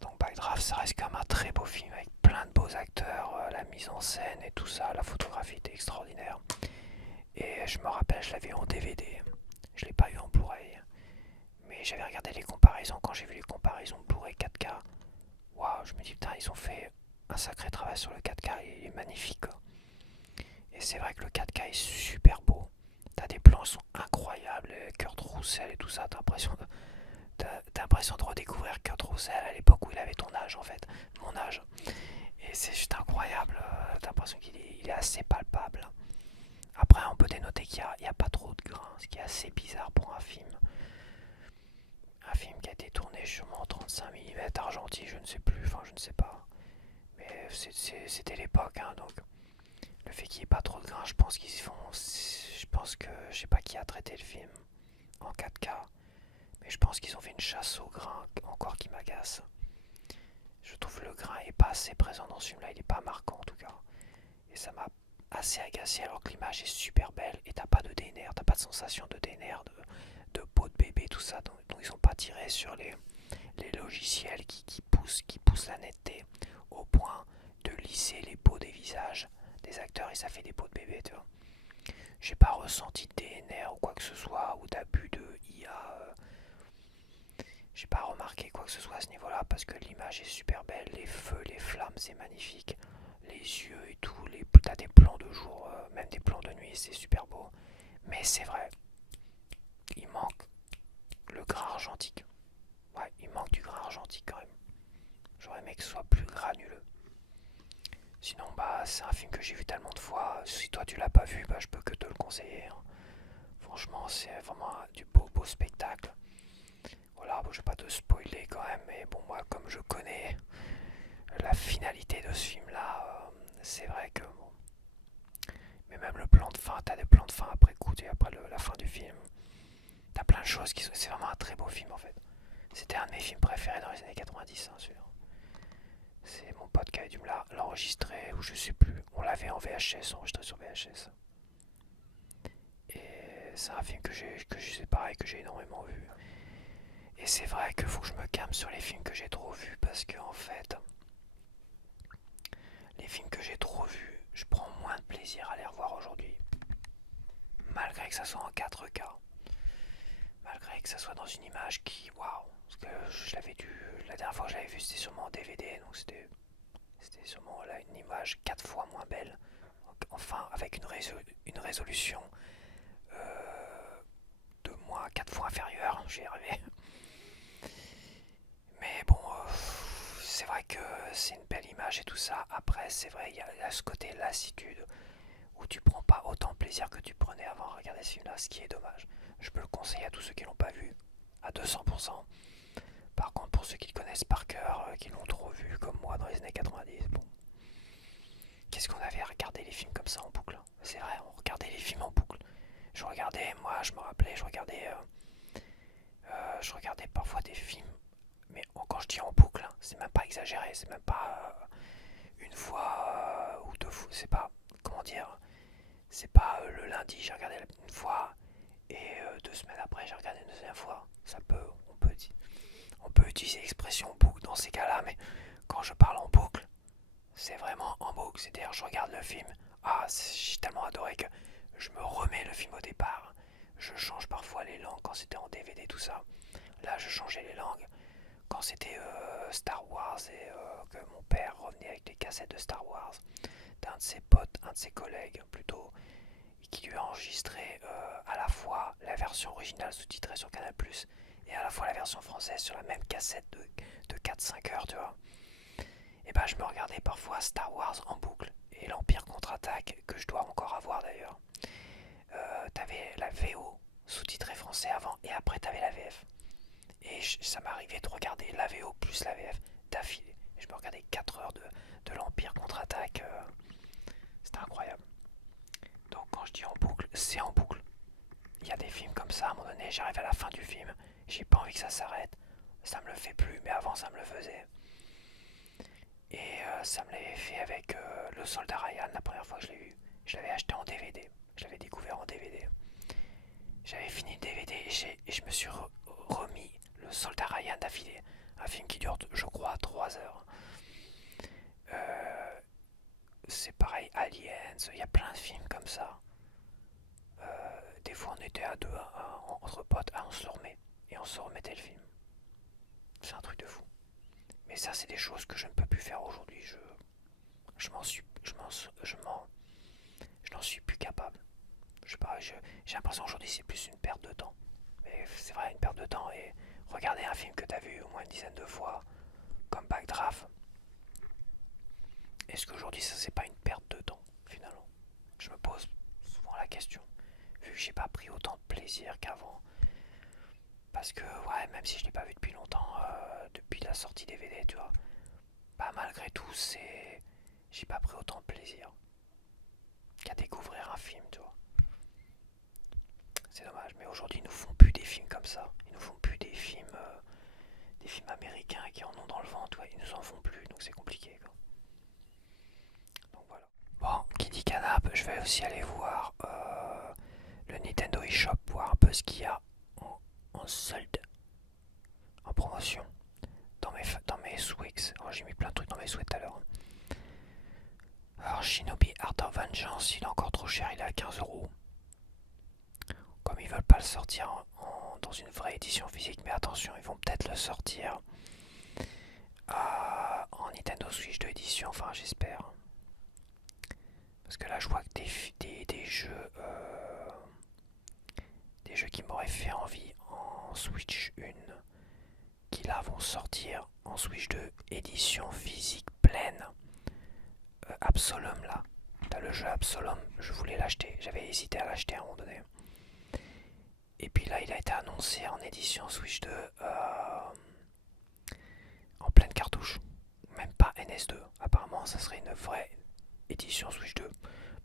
Donc Backdraft, ça reste quand même un très beau film avec plein de beaux acteurs, la mise en scène et tout ça, la photographie était extraordinaire. Et je me rappelle, je l'avais eu en DVD, je l'ai pas eu en Blu-ray. Mais j'avais regardé les comparaisons, quand j'ai vu les comparaisons Blu-ray 4K, waouh, je me dis putain, ils ont fait un sacré travail sur le 4K, il est magnifique. Et c'est vrai que le 4K est super beau. T'as des plans qui sont incroyables, Kurt Russell et tout ça, t'as l'impression de redécouvrir Kurt Russell à l'époque où il avait ton âge en fait, mon âge. Et c'est juste incroyable, t'as l'impression qu'il est assez palpable. Après on peut dénoter qu'il n'y a pas trop de grains, ce qui est assez bizarre pour un film. Un film qui a été tourné sûrement en 35 mm argentique, je ne sais plus, enfin je ne sais pas. Mais c'était l'époque, hein, donc Le fait qu'il n'y ait pas trop de grains, je pense qu'ils font. Je pense que je sais pas qui a traité le film en 4K, mais je pense qu'ils ont fait une chasse au grain encore qui m'agace. Je trouve le grain est pas assez présent dans ce film-là, il est pas marquant en tout cas. Et ça m'a assez agacé alors que l'image est super belle et t'as pas de DNR, t'as pas de sensation de DNR, de peau de bébé, tout ça. Donc ils ont pas tiré sur les logiciels qui poussent la netteté au point de lisser les peaux des visages des acteurs et ça fait des peaux de bébé, tu vois. J'ai pas ressenti de DNR ou quoi que ce soit ou d'abus de IA. J'ai pas remarqué quoi que ce soit à ce niveau-là parce que l'image est super belle, les feux, les flammes, c'est magnifique, les yeux et tout, t'as des plans de jour, même des plans de nuit, c'est super beau. Mais c'est vrai, il manque le grain argentique. Ouais, il manque du grain argentique quand même. J'aurais aimé que ce soit plus granuleux. Sinon, bah, c'est un film que j'ai vu tellement de fois. Si toi tu l'as pas vu, bah, je peux que te le conseiller, hein. Franchement, c'est vraiment du beau spectacle. Voilà, bon, je vais pas te spoiler quand même, mais bon, moi, comme je connais la finalité de ce film-là, c'est vrai que bon. Mais même le plan de fin, t'as des plans de fin après coup, et après la fin du film. T'as plein de choses qui sont. C'est vraiment un très beau film en fait. C'était un de mes films préférés dans les années 90, hein, celui-là. C'est mon pote qui avait dû me l'enregistrer, ou je sais plus. On l'avait en VHS, enregistré sur VHS. Et c'est un film que c'est pareil, que j'ai énormément vu. Et c'est vrai qu'il faut que je me calme sur les films que j'ai trop vus, parce que en fait, les films que j'ai trop vus, je prends moins de plaisir à les revoir aujourd'hui. Malgré que ça soit en 4K. Malgré que ça soit dans une image qui, waouh, parce que je l'avais dû, la dernière fois que je l'avais vu c'était sûrement en DVD, donc c'était sûrement là une image 4 fois moins belle, enfin avec une résolution de moins 4 fois inférieure, j'y ai arrivé. Mais bon, c'est vrai que c'est une belle image et tout ça. Après, c'est vrai, il y a ce côté lassitude où tu prends pas autant de plaisir que tu prenais avant à regarder ce film-là, ce qui est dommage. Je peux le conseiller à tous ceux qui l'ont pas vu, à 200%. Par contre, pour ceux qui le connaissent par cœur, qui l'ont trop vu comme moi dans les années 90, bon. Qu'est-ce qu'on avait à regarder les films comme ça en boucle? C'est vrai, on regardait les films en boucle. Je regardais, moi je me rappelais, je regardais parfois des films, mais quand je dis en boucle, hein, c'est même pas exagéré, c'est même pas une fois ou deux fois, c'est pas, comment dire, c'est pas le lundi j'ai regardé une fois et 2 semaines après j'ai regardé une deuxième fois. On peut utiliser l'expression boucle dans ces cas-là, mais quand je parle en boucle, c'est vraiment en boucle. C'est-à-dire, je regarde le film, j'ai tellement adoré que je me remets le film au départ. Je change parfois les langues quand c'était en DVD, tout ça. Là, je changeais les langues quand c'était Star Wars et que mon père revenait avec les cassettes de Star Wars d'un de ses potes, un de ses collègues plutôt, qui lui a enregistré à la fois la version originale sous-titrée sur Canal+, et à la fois la version française sur la même cassette de 4-5 heures, tu vois. Et bah je me regardais parfois Star Wars en boucle, et l'Empire contre-attaque, que je dois encore avoir d'ailleurs. T'avais la VO sous-titrée français avant, et après t'avais la VF. Et ça m'arrivait de regarder la VO plus la VF d'affilée. Je me regardais 4 heures de l'Empire contre-attaque. C'était incroyable. Donc quand je dis en boucle, c'est en boucle. Il y a des films comme ça, à un moment donné, j'arrive à la fin du film, j'ai pas envie que ça s'arrête. Ça me le fait plus, mais avant ça me le faisait. Et ça me l'avait fait avec Le Soldat Ryan la première fois que je l'ai vu. Je l'avais acheté en DVD. Je l'avais découvert en DVD. J'avais fini le DVD et je me suis remis Le Soldat Ryan d'affilée. Un film qui dure, je crois, 3 heures. Euh, c'est pareil, Aliens, il y a plein de films comme ça. Des fois on était à deux, entre potes, on se le remet. Et on se remettait le film. C'est un truc de fou. Mais ça, c'est des choses que je ne peux plus faire aujourd'hui. Je m'en suis, je n'en suis plus capable. Je sais pas, j'ai l'impression aujourd'hui c'est plus une perte de temps. Mais c'est vrai, une perte de temps. Et regarder un film que t'as vu au moins une dizaine de fois, comme Backdraft, est-ce qu'aujourd'hui ça c'est pas une perte de temps finalement? Je me pose souvent la question. Vu que j'ai pas pris autant de plaisir qu'avant. Parce que ouais, même si je l'ai pas vu depuis longtemps, depuis la sortie DVD, tu vois, bah malgré tout, j'ai pas pris autant de plaisir. qu'à découvrir un film, tu vois. C'est dommage, mais aujourd'hui ils nous font plus des films comme ça. Ils nous font plus des films américains qui en ont dans le ventre, ouais, ils nous en font plus, donc c'est compliqué quoi. Donc voilà. Bon, qui dit canap, je vais aussi aller voir le Nintendo eShop, voir un peu ce qu'il y a en solde, en promotion, dans mes Swix. Alors j'ai mis plein de trucs dans mes Swix tout à l'heure. Alors Shinobi Art of Vengeance, il est encore trop cher, il est à 15 €. Comme ils veulent pas le sortir dans une vraie édition physique, mais attention, ils vont peut-être le sortir en Nintendo Switch 2 édition, enfin j'espère. Parce que là je vois que des jeux qui m'auraient fait envie en Switch 1, qui là vont sortir en Switch 2 édition physique pleine. Absolum là, t'as le jeu Absolum, je voulais l'acheter, j'avais hésité à l'acheter à un moment donné. Et puis là il a été annoncé en édition Switch 2 en pleine cartouche. Même pas NS2. Apparemment ça serait une vraie édition Switch 2.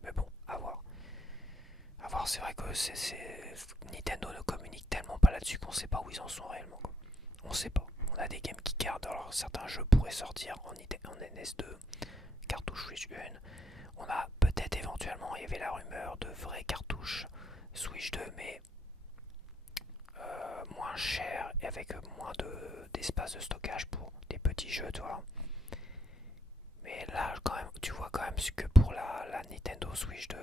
Mais bon, à voir. À voir, c'est vrai que Nintendo ne communique tellement pas là-dessus qu'on sait pas où ils en sont réellement. Quoi. On sait pas. On a des Game Key Cards, alors certains jeux pourraient sortir en NS2, cartouche Switch 1. On a peut-être éventuellement, il y avait la rumeur de vraies cartouches Switch 2, mais moins cher et avec moins d'espace de stockage pour des petits jeux, tu vois. Mais là, quand même, tu vois quand même que pour la Nintendo Switch 2,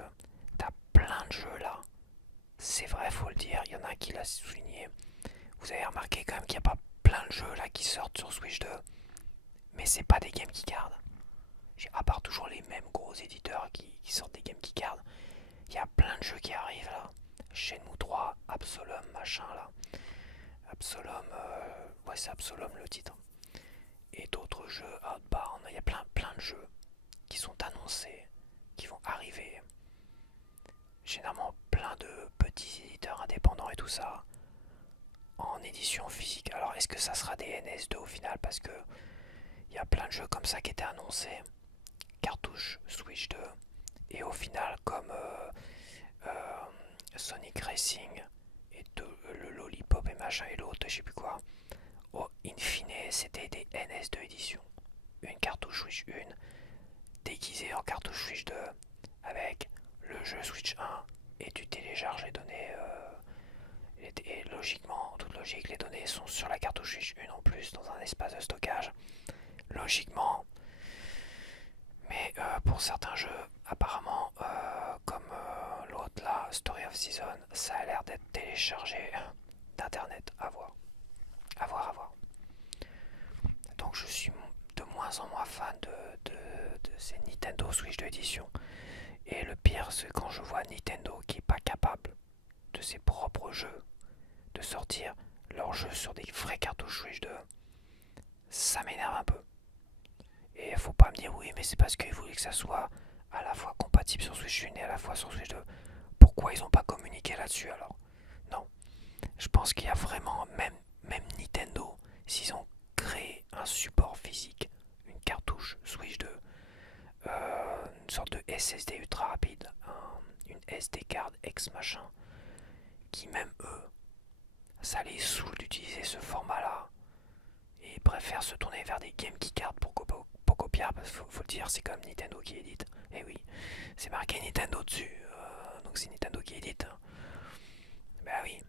t'as plein de jeux là. C'est vrai, faut le dire, il y en a un qui l'a souligné. Vous avez remarqué quand même qu'il n'y a pas plein de jeux là qui sortent sur Switch 2. Mais c'est pas des Game Key Cards. À part toujours les mêmes gros éditeurs qui sortent des Game Key Cards. Il y a plein de jeux qui arrivent là. Shenmue 3, Absolum, machin là. Absolum, ouais c'est Absolum le titre. Et d'autres jeux, Outbound, il y a plein de jeux qui sont annoncés, qui vont arriver. Généralement plein de petits éditeurs indépendants et tout ça en édition physique. Alors est-ce que ça sera des NS2 au final, parce que il y a plein de jeux comme ça qui étaient annoncés, cartouche Switch 2, et au final comme Sonic Racing et le Lollipop et machin et l'autre, je sais plus quoi, in fine c'était des NS2 édition. Une cartouche Switch 1 déguisée en cartouche Switch 2 avec le jeu Switch 1, et tu télécharges les données et logiquement, en toute logique, les données sont sur la cartouche Switch 1 en plus dans un espace de stockage. Logiquement, mais pour certains jeux, apparemment, comme l'autre là, Story of Season, ça a l'air d'être téléchargé d'internet. À voir. À voir, à voir. Donc je suis de moins en moins fan de ces Nintendo Switch 2 édition. Et le pire, c'est quand je vois Nintendo qui est pas capable de ses propres jeux de sortir leurs jeux sur des vraies cartouches Switch 2. Ça m'énerve un peu. Et faut pas me dire oui, mais c'est parce qu'ils voulaient que ça soit à la fois compatible sur Switch 1 et à la fois sur Switch 2. Pourquoi ils ont pas communiqué là-dessus alors? Non. Je pense qu'il y a vraiment, même Nintendo, s'ils ont créé un support physique, une cartouche Switch 2, une sorte de SSD ultra rapide, une SD card X machin, qui même eux, ça les saoule d'utiliser ce format-là. Et ils préfèrent se tourner vers des Game Key Cards pour copier, parce qu'il faut le dire, c'est comme Nintendo qui édite. Et oui, c'est marqué Nintendo dessus, donc c'est Nintendo qui édite. Bah oui.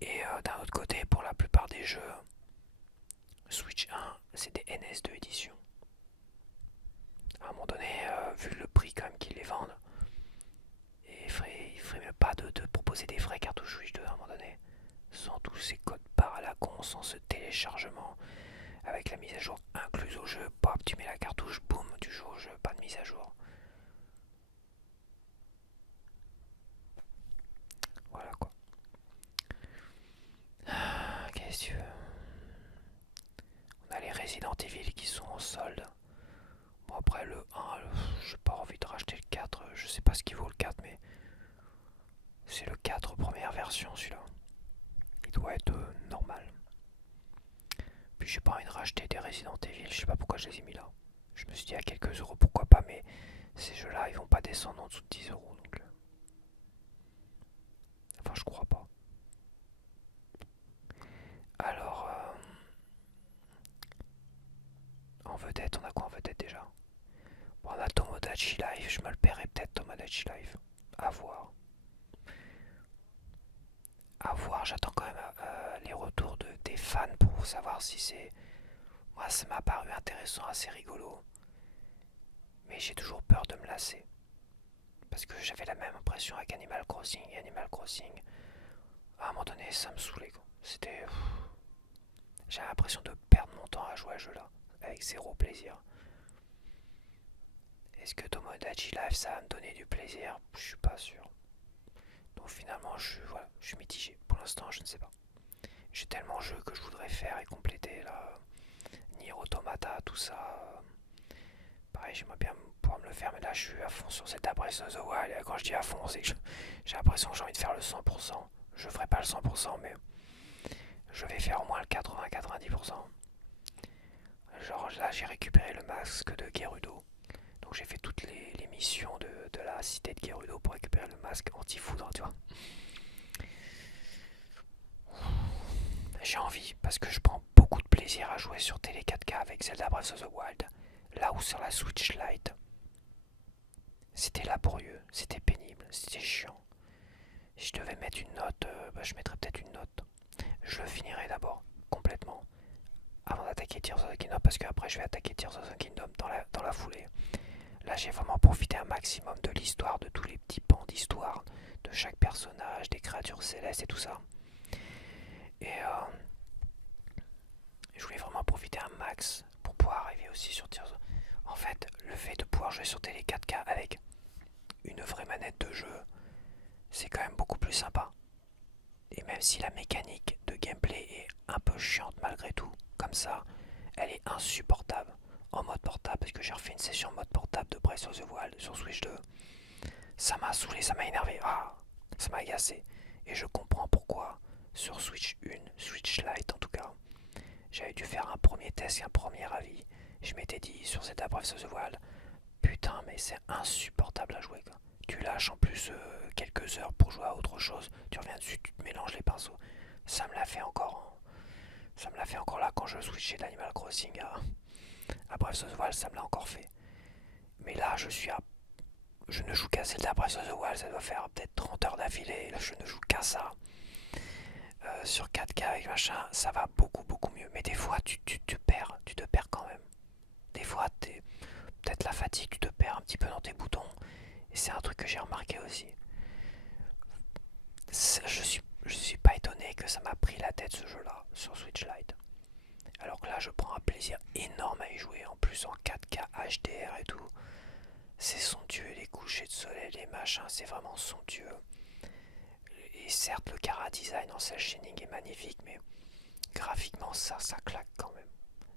Et d'un autre côté, pour la plupart des jeux, Switch 1, c'est des NS2 édition. À un moment donné, vu le prix quand même qu'ils les vendent, il ferait mieux pas de proposer des vraies cartouches Switch 2 à un moment donné. Sans tous ces codes barres à la con, sans ce téléchargement, avec la mise à jour incluse au jeu. Pop, tu mets la cartouche, boum, tu joues au jeu, pas de mise à jour. Voilà quoi. Qu'est-ce que tu veux? On a les Resident Evil qui sont en solde. Bon après le 1, j'ai pas envie de racheter le 4, je sais pas ce qu'il vaut le 4, mais c'est le 4 première version celui-là. Il doit être normal. Puis j'ai pas envie de racheter des Resident Evil, je sais pas pourquoi je les ai mis là. Je me suis dit à quelques euros, pourquoi pas, mais ces jeux-là, ils vont pas descendre en dessous de 10 euros. Donc, enfin, je crois pas. Alors, en vedette, on a quoi en vedette déjà? Bon, on a Tomodachi Life, je me le paierai peut-être Tomodachi Life. À voir. À voir, j'attends quand même les retours des fans pour savoir si c'est. Moi, ça m'a paru intéressant, assez rigolo. Mais j'ai toujours peur de me lasser. Parce que j'avais la même impression avec Animal Crossing. Et Animal Crossing, à un moment donné, ça me saoulait. C'était. J'avais l'impression de perdre mon temps à jouer à ce jeu-là. Avec zéro plaisir. Est-ce que Tomodachi Life, ça va me donner du plaisir? Je suis pas sûr. Donc finalement, je suis mitigé. Pour l'instant, je ne sais pas. J'ai tellement de jeux que je voudrais faire et compléter là. Nier Automata, tout ça. Pareil, j'aimerais bien pouvoir me le faire, mais là je suis à fond sur cette Breath of the Wild. Et quand je dis à fond, c'est que j'ai l'impression que j'ai envie de faire le 100%. Je ferai pas le 100%, mais je vais faire au moins le 80-90%. Genre là, j'ai récupéré le masque de Gerudo. Donc j'ai fait toutes les missions de la cité de Gerudo pour récupérer le masque anti-foudre, tu vois. J'ai envie parce que je prends beaucoup de plaisir à jouer sur télé 4K avec Zelda Breath of the Wild. Là où sur la Switch Lite, c'était laborieux, c'était pénible, c'était chiant. Si je devais mettre une note, je mettrais peut-être une note. Je le finirai d'abord, complètement, avant d'attaquer Tears of the Kingdom, parce qu'après je vais attaquer Tears of the Kingdom dans la foulée. Là j'ai vraiment profité un maximum de l'histoire, de tous les petits pans d'histoire, de chaque personnage, des créatures célestes et tout ça. Et je voulais vraiment profiter un max pour pouvoir arriver aussi sur Tears of... En fait, le fait de pouvoir jouer sur télé 4K avec une vraie manette de jeu, c'est quand même beaucoup plus sympa. Et même si la mécanique de gameplay est un peu chiante malgré tout, comme ça, elle est insupportable en mode portable, parce que j'ai refait une session en mode portable de Breath of the Wild sur Switch 2. Ça m'a saoulé, ça m'a énervé, ça m'a agacé. Et je comprends pourquoi sur Switch 1, Switch Lite en tout cas, j'avais dû faire un premier test et un premier avis. Je m'étais dit sur cette Breath of the Wild, putain mais c'est insupportable à jouer quoi. Tu lâches en plus quelques heures pour jouer à autre chose, tu reviens dessus, tu te mélanges les pinceaux. Ça me l'a fait encore. Ça me l'a fait encore là quand je switchais d'Animal Crossing à Breath of the Wild, ça me l'a encore fait. Mais là je ne joue qu'à Zelda Breath of the Wild, ça doit faire peut-être 30 heures d'affilée, là je ne joue qu'à ça. Sur 4K avec machin, ça va beaucoup mieux. Mais des fois tu te perds quand même. Des fois peut-être la fatigue, tu te perds un petit peu dans tes boutons. Et c'est un truc que j'ai remarqué aussi. Je suis pas étonné que ça m'a pris la tête ce jeu-là sur Switch Lite. Alors que là, je prends un plaisir énorme à y jouer. En plus, en 4K HDR et tout. C'est somptueux, les couchers de soleil, les machins, c'est vraiment somptueux. Et certes, le chara design en cel shading est magnifique, mais graphiquement, ça claque quand même.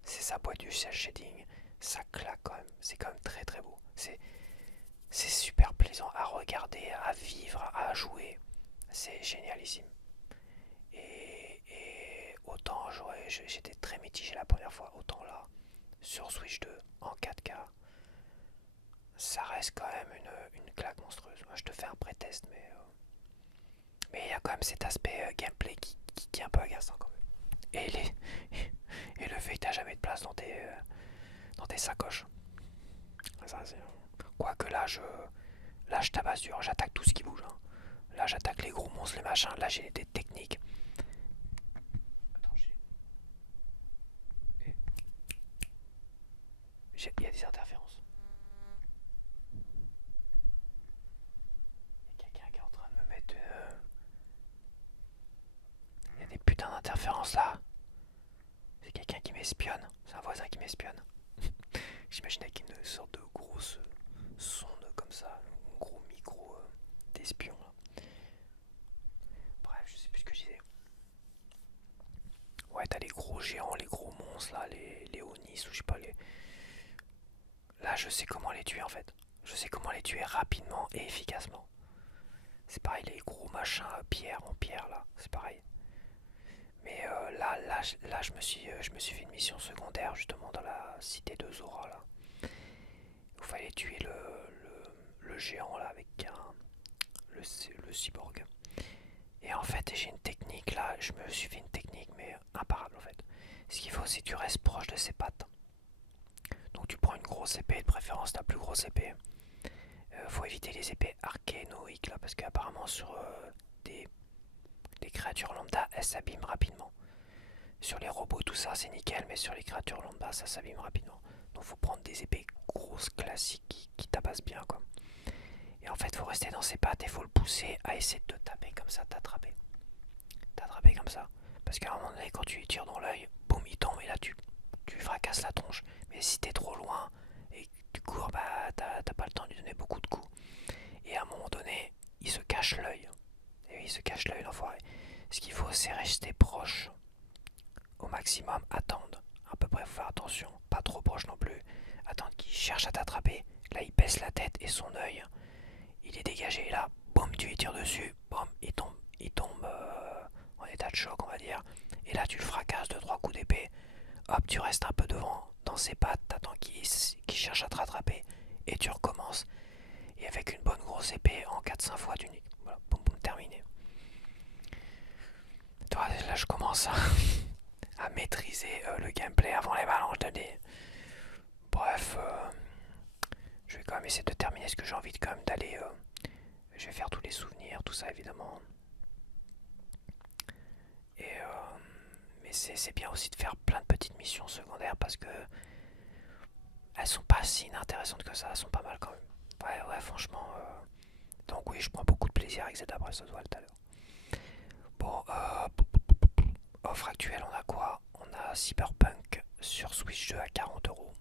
C'est sa boîte du cel shading, ça claque quand même. C'est quand même très beau. C'est super plaisant à regarder, à vivre, à jouer. C'est génialissime. Et autant j'étais très mitigé la première fois, autant là, sur Switch 2, en 4K, ça reste quand même une claque monstrueuse. Moi je te fais un pré-test, mais il y a quand même cet aspect gameplay qui est un peu agaçant quand même. Et le fait que t'as jamais de place dans tes sacoches. Ça, quoique là je tabasse dur, j'attaque tout ce qui bouge. Hein. Là j'attaque les gros monstres, les machins, là j'ai des techniques. Attends, il y a des interférences. Il y a quelqu'un qui est en train de me mettre... Il y a des putains d'interférences là. C'est quelqu'un qui m'espionne. C'est un voisin qui m'espionne. J'imagine avec une sorte de grosse sonde comme ça. Un gros micro d'espion là. Bref, je sais plus ce que je disais. Ouais, t'as les gros géants, les gros monstres là, les Onis ou je sais pas les... Là, je sais comment les tuer en fait. Je sais comment les tuer rapidement et efficacement. C'est pareil, les gros machins pierre en pierre là, c'est pareil. Mais là, je me suis fait une mission secondaire justement dans la cité de Zora là. tuer le géant là avec le cyborg. Et en fait, j'ai une technique là, je me suis fait une technique, mais imparable en fait. Ce qu'il faut, c'est que tu restes proche de ses pattes. Donc tu prends une grosse épée, de préférence la plus grosse épée. Faut éviter les épées archénoïques là, parce qu'apparemment sur des créatures lambda, elles s'abîment rapidement. Sur les robots, tout ça, c'est nickel, mais sur les créatures lambda, ça s'abîme rapidement. Donc faut prendre des épées grosses, classiques, qui tabassent bien quoi. Et en fait, faut rester dans ses pattes et faut le pousser à essayer de te taper comme ça, t'attraper comme ça. Parce qu'à un moment donné, quand tu lui tires dans l'œil, boum, il tombe et là tu fracasses la tronche. Mais si t'es trop loin et que tu cours, bah t'as pas le temps de lui donner beaucoup de coups. Et à un moment donné, il se cache l'œil. Et il se cache l'œil, l'enfoiré. Ce qu'il faut, c'est rester proche au maximum, attendre. À peu près, faut faire attention, pas trop proche non plus. Attendre qu'il cherche à t'attraper. Là, il baisse la tête et son œil, il est dégagé. Et là, boum, tu lui tires dessus, boum, il tombe en état de choc, on va dire. Et là, tu le fracasses de 3 coups d'épée. Hop, tu restes un peu devant, dans ses pattes, t'attends qu'il cherche à te rattraper. Et tu recommences. Et avec une bonne grosse épée, en 4-5 fois, tu niques. Voilà, boum, boum, terminé. Toi, là, je commence à maîtriser le gameplay avant les ballons, je te dis. Bref, je vais quand même essayer de terminer ce que j'ai envie de quand même d'aller. Je vais faire tous les souvenirs, tout ça évidemment. Et mais c'est bien aussi de faire plein de petites missions secondaires parce que elles sont pas si inintéressantes que ça, elles sont pas mal quand même. Ouais, franchement. Donc oui, je prends beaucoup de plaisir avec Zelda Breath of the Wild tout à l'heure. Bon, offre actuelle, on a quoi? On a Cyberpunk sur Switch 2 à 40€.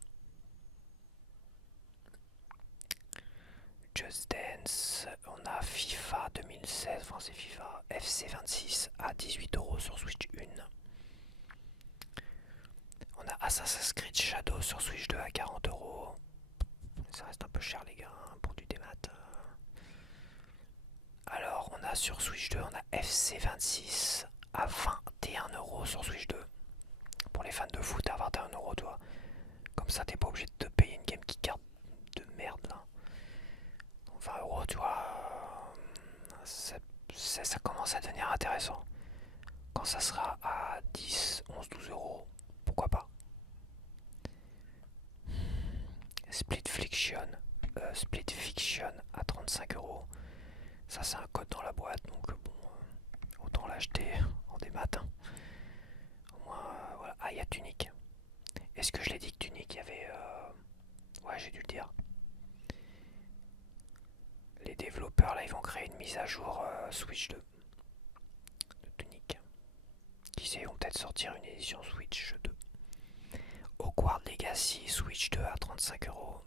Just Dance, on a FIFA 2016, enfin c'est FIFA FC 26 à 18€ sur Switch 1. On a Assassin's Creed Shadow sur Switch 2 à 40€. Ça reste un peu cher les gars pour du démat. Alors on a sur Switch 2, on a FC 26 à 21€ sur Switch 2. Pour les fans de foot à 21€, toi. Comme ça t'es pas obligé de te payer une game qui carte de merde là. 20€, tu vois, ça commence à devenir intéressant. Quand ça sera à 10, 11, 12€, pourquoi pas. Split Fiction à 35€. Ça c'est un code dans la boîte, donc bon, autant l'acheter en démat. Au moins, voilà. Ah, il y a Tunic. Est-ce que je l'ai dit que Tunic, il y avait... Ouais, j'ai dû le dire. Les développeurs, là, ils vont créer une mise à jour Switch 2 de Tunic. Qui sait, ils vont peut-être sortir une édition Switch 2. Hogwarts Legacy Switch 2 à 35€.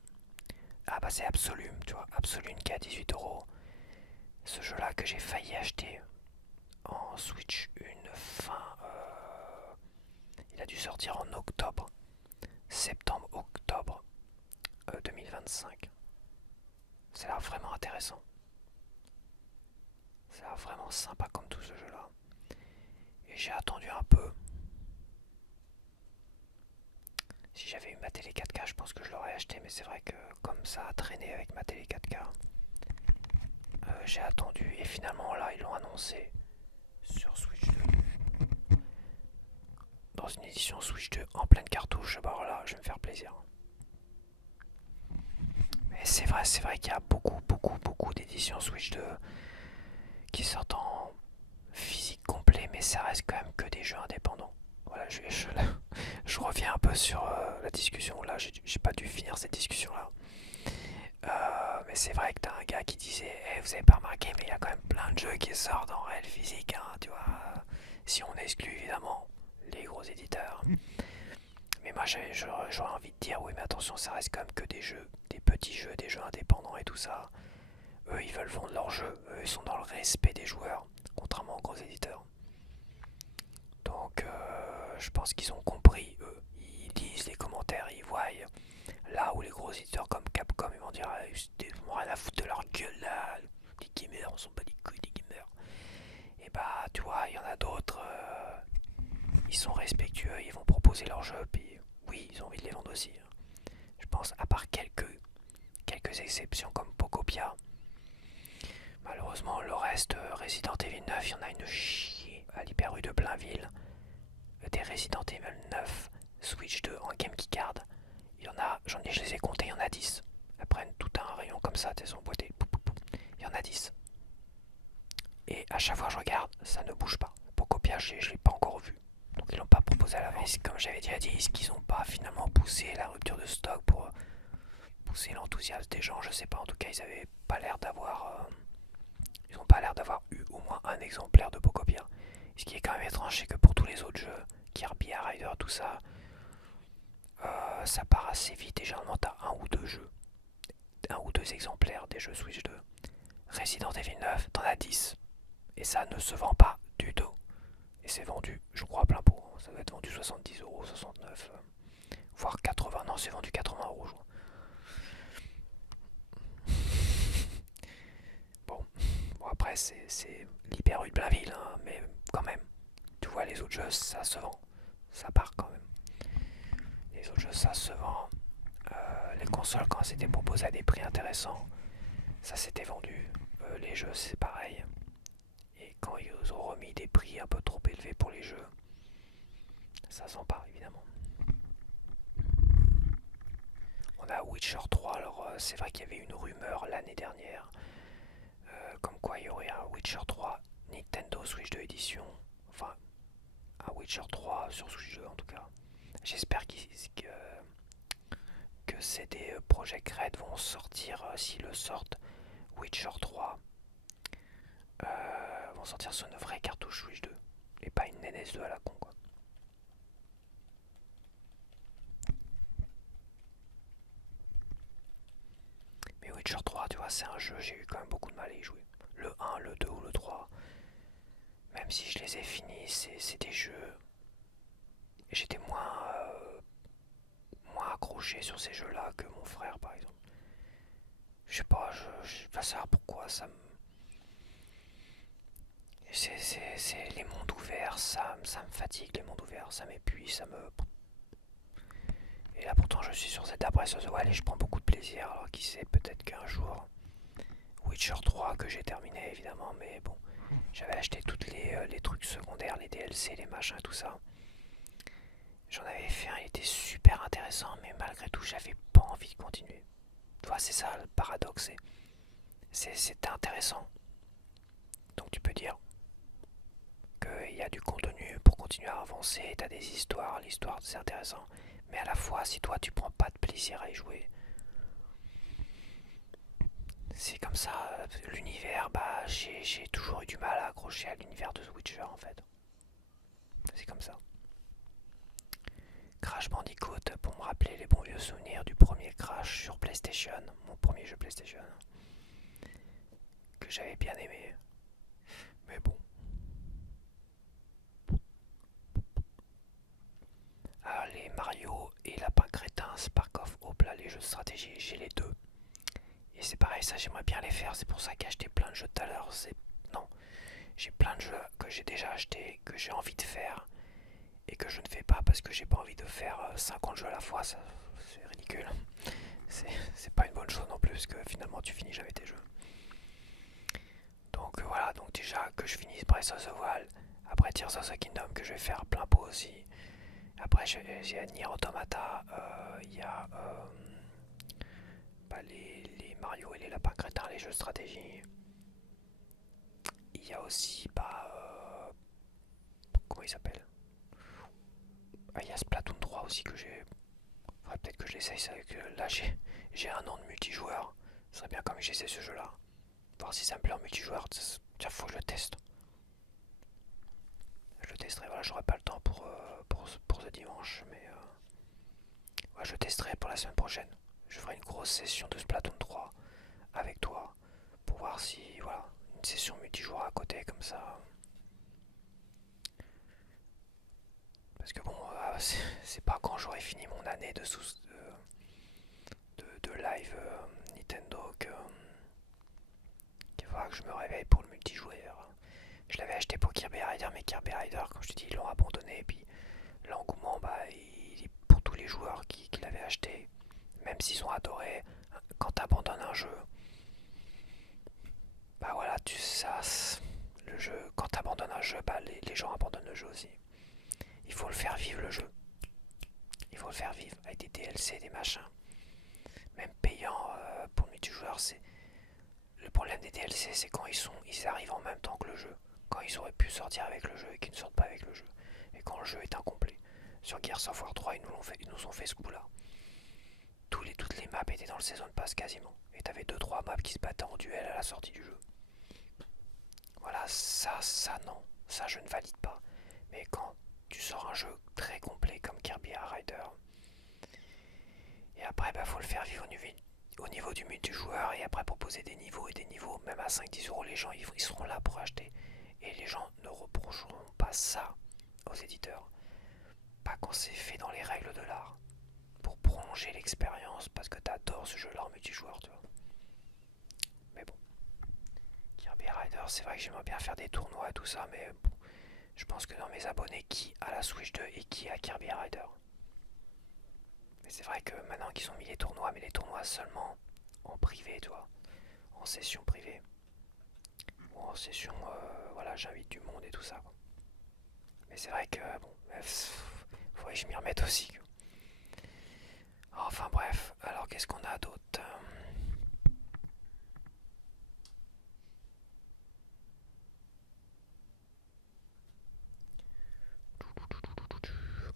Ah bah c'est Absolum, tu vois, Absolum qui est à 18€. Ce jeu-là que j'ai failli acheter en Switch une fin... il a dû sortir en octobre. Septembre-octobre 2025. Ça a l'air vraiment intéressant. Ça a l'air vraiment sympa comme tout ce jeu-là. Et j'ai attendu un peu. Si j'avais eu ma télé 4K, je pense que je l'aurais acheté, mais c'est vrai que comme ça a traîné avec ma télé 4K, j'ai attendu et finalement là ils l'ont annoncé sur Switch 2. Dans une édition Switch 2 en pleine cartouche, bah là je vais me faire plaisir. Mais c'est vrai qu'il y a beaucoup d'éditions Switch 2 qui sortent en physique complet, mais ça reste quand même que des jeux indépendants. Voilà, je reviens un peu sur la discussion là, j'ai pas dû finir cette discussion là. Mais c'est vrai que t'as un gars qui disait vous avez pas remarqué, mais il y a quand même plein de jeux qui sortent en réel physique, hein, tu vois. Si on exclut évidemment les gros éditeurs. Mais moi j'aurais envie de dire oui, mais attention, ça reste quand même que des jeux, des petits jeux, des jeux indépendants et tout ça. Eux ils veulent vendre leurs jeux, eux ils sont dans le respect des joueurs, contrairement aux gros éditeurs. Donc je pense qu'ils ont compris, eux. Ils lisent les commentaires, ils voient là où les gros éditeurs comme Capcom ils vont dire ils vont rien à foutre de leur gueule là, les gamers, on s'en bat les couilles des gamers. Et bah tu vois, il y en a d'autres, ils sont respectueux, ils vont proposer leur jeu, puis oui, ils ont envie de les vendre aussi. Je pense à part quelques exceptions comme Pocopia. Malheureusement, le reste, Resident Evil 9, il y en a une chier. À l'Hyper U de Blainville, des Resident Evil 9, Switch 2 en Game Card. Il y en a, je les ai comptés, il y en a 10. Elles prennent tout un rayon comme ça, elles sont boîtées. Il y en a 10. Et à chaque fois que je regarde, ça ne bouge pas. Pocopia, je l'ai pas encore vu. Donc ils l'ont pas proposé à l'avance. Comme j'avais déjà dit, est-ce qu'ils n'ont pas finalement poussé la rupture de stock pour pousser l'enthousiasme des gens? Je sais pas, en tout cas ils avaient pas l'air d'avoir... ils n'ont pas l'air d'avoir eu au moins un exemplaire de Pocopia. Ce qui est quand même étrange, c'est que pour tous les autres jeux, Kirby, Rider, tout ça, ça part assez vite et généralement t'as un ou deux jeux. Un ou deux exemplaires des jeux Switch 2. Resident Evil 9, t'en as 10. Et ça ne se vend pas du tout. Et c'est vendu, je crois, à plein pot. Ça doit être vendu 70€, 69, voire 80. Non, c'est vendu 80€, je crois. Bon, après, c'est l'Hyper U de Blainville, hein, mais quand même. Tu vois, les autres jeux, ça se vend. Ça part quand même. Les autres jeux, ça se vend. Les consoles, quand c'était proposé à des prix intéressants, ça s'était vendu. Les jeux, c'est pareil. Et quand ils ont remis des prix un peu trop élevés pour les jeux, ça s'empare évidemment. On a Witcher 3, alors c'est vrai qu'il y avait une rumeur l'année dernière, comme quoi il y aurait un Witcher 3 Nintendo Switch 2 édition, enfin un Witcher 3 sur Switch 2 en tout cas. J'espère que CD Projekt Red vont sortir, s'ils le sortent, Witcher 3, vont sortir sur une vraie cartouche Switch 2 et pas une NS2 à la con quoi. Mais Witcher 3, tu vois, c'est un jeu, j'ai eu quand même beaucoup de mal à y jouer. Le 1, le 2 ou le 3, même si je les ai finis, c'est des jeux. Et j'étais moins accroché sur ces jeux-là que mon frère par exemple. Je sais pas, je vais pas savoir pourquoi ça me. C'est les mondes ouverts, ça me fatigue, les mondes ouverts, ça m'épuise, ça me. Et là pourtant je suis sur cette Breath of the Wild et je prends beaucoup de plaisir, alors qui sait, peut-être qu'un jour. Witcher 3 que j'ai terminé évidemment, mais bon, j'avais acheté tous les trucs secondaires, les DLC, les machins, tout ça. J'en avais fait un, il était super intéressant, mais malgré tout, j'avais pas envie de continuer. Tu vois, c'est ça le paradoxe. C'était intéressant. Donc tu peux dire qu'il y a du contenu pour continuer à avancer, t'as des histoires, l'histoire c'est intéressant. Mais à la fois, si toi tu prends pas de plaisir à y jouer, c'est comme ça, l'univers, bah j'ai toujours eu du mal à accrocher à l'univers de The Witcher en fait. C'est comme ça. Crash Bandicoot, pour me rappeler les bons vieux souvenirs du premier Crash sur PlayStation, mon premier jeu PlayStation, que j'avais bien aimé. Mais bon. Alors les Mario et Lapin Crétin, Spark of Hope, là les jeux de stratégie, j'ai les deux. Et c'est pareil, ça j'aimerais bien les faire, c'est pour ça qu'acheter plein de jeux tout à l'heure, Non, j'ai plein de jeux que j'ai déjà achetés, que j'ai envie de faire, et que je ne fais pas parce que j'ai pas envie de faire 50 jeux à la fois, ça c'est ridicule. C'est pas une bonne chose non plus, parce que finalement tu finis jamais tes jeux. Donc voilà, donc déjà que je finisse Breath of the Wild, après Tears of the Kingdom que je vais faire plein pot aussi. Après j'ai Nier Automata, il y a les Mario et les lapins crétins, les jeux de stratégie. Il y a aussi comment il s'appelle, il y a Splatoon 3 aussi que j'ai. Faudrait peut-être que je l'essaye, c'est vrai que là j'ai un an de multijoueur. Ce serait bien quand même que j'essaie ce jeu là. Voir si ça me plaît en multijoueur. Tiens, faut que je le teste. Je le testerai, voilà, j'aurai pas le temps pour ce dimanche, mais ouais, je le testerai pour la semaine prochaine. Je ferai une grosse session de Splatoon 3 avec toi pour voir si, voilà, une session multijoueur à côté comme ça. Parce que bon, c'est pas quand j'aurai fini mon année de live Nintendo qu'il faudra que je me réveille pour le multijoueur. Je l'avais acheté pour Kirby Rider, mais Kirby Rider, comme je te dis, ils l'ont abandonné. Et puis l'engouement, il est pour tous les joueurs qui l'avaient acheté. Même s'ils ont adoré, quand t'abandonnes un jeu, bah voilà, le jeu, quand t'abandonnes un jeu, bah les gens abandonnent le jeu aussi. Il faut le faire vivre le jeu. Il faut le faire vivre avec des DLC, des machins. Même payant pour le multijoueur, c'est le problème des DLC, c'est quand ils arrivent en même temps que le jeu. Quand ils auraient pu sortir avec le jeu et qu'ils ne sortent pas avec le jeu. Et quand le jeu est incomplet. Sur Gears of War 3, ils nous ont fait ce coup-là. Toutes les maps étaient dans le Season Pass quasiment. Et t'avais 2-3 maps qui se battaient en duel à la sortie du jeu. Voilà, ça non. Ça je ne valide pas. Mais quand tu sors un jeu très complet comme Kirby Air Rider, et après bah faut le faire vivre au niveau du multijoueur, et après proposer des niveaux et des niveaux, même à 5-10 euros, les gens ils seront là pour acheter. Et les gens ne reprocheront pas ça aux éditeurs. Pas quand c'est fait dans les règles de l'art. Pour prolonger l'expérience, parce que t'adores ce jeu-là en multijoueur, tu vois. Mais bon. Kirby Rider, c'est vrai que j'aimerais bien faire des tournois et tout ça, mais bon, je pense que dans mes abonnés, qui a la Switch 2 et qui a Kirby Rider. Mais c'est vrai que maintenant qu'ils ont mis les tournois, mais les tournois seulement en privé, tu vois, en session privée. Ou en session, voilà, j'invite du monde et tout ça, quoi. Mais c'est vrai que, bon, faudrait que je m'y remette aussi. Enfin bref, alors qu'est-ce qu'on a d'autre?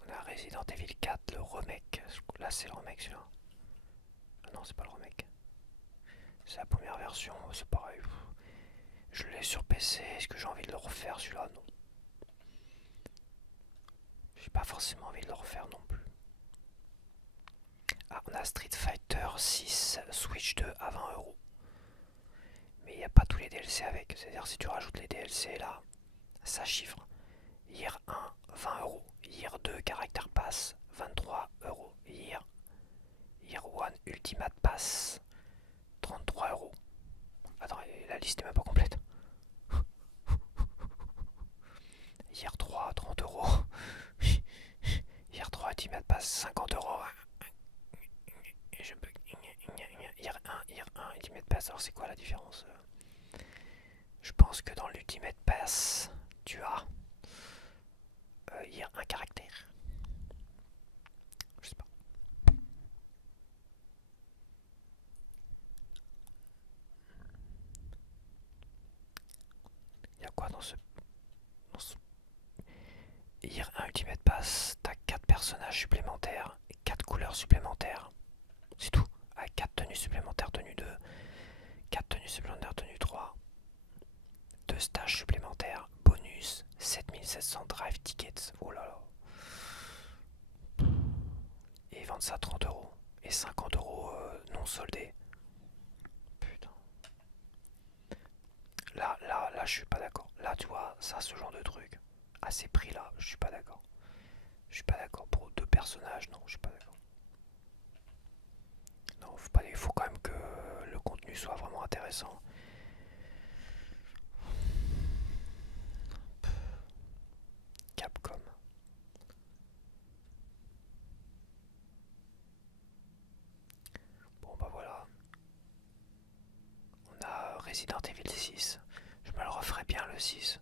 On a Resident Evil 4, le remake. Là c'est le remake celui-là. Ah non, c'est pas le remake. C'est la première version, c'est pareil. Je l'ai sur PC, est-ce que j'ai envie de le refaire celui-là? Non. J'ai pas forcément envie de le refaire non plus. Ah, on a Street Fighter 6 Switch 2 à 20 euros. Mais il n'y a pas tous les DLC avec. C'est-à-dire si tu rajoutes les DLC là, ça chiffre. Year 1, 20 euros. Year 2, Character Pass, 23 euros. Year 1, Ultimate Pass, 33 euros. Attends, la liste est même pas complète. Year 3, 30 euros. Year 3, Ultimate Pass, 50 euros. Et je bug. Year 1, Ultimate Pass. Alors c'est quoi la différence? Je pense que dans l'Ultimate Pass, tu as un caractère. Je sais pas. Il y a quoi dans ce. Hier, un Ultimate Pass, t'as 4 personnages supplémentaires et 4 couleurs supplémentaires. C'est tout. Avec 4 tenues supplémentaires, tenue 2, 4 tenues supplémentaires, tenue 3, 2 stages supplémentaires, bonus, 7700 drive tickets. Oh là là. Et ils vendent ça 30 euros. Et 50 euros non soldés. Putain. Là, je suis pas d'accord. Là, tu vois, ça, ce genre de truc, à ces prix-là, je suis pas d'accord. Je suis pas d'accord. Pour 2 personnages, non, je suis pas d'accord. Non, il faut quand même que le contenu soit vraiment intéressant. Capcom. Bon bah voilà. On a Resident Evil 6. Je me le referai bien le 6.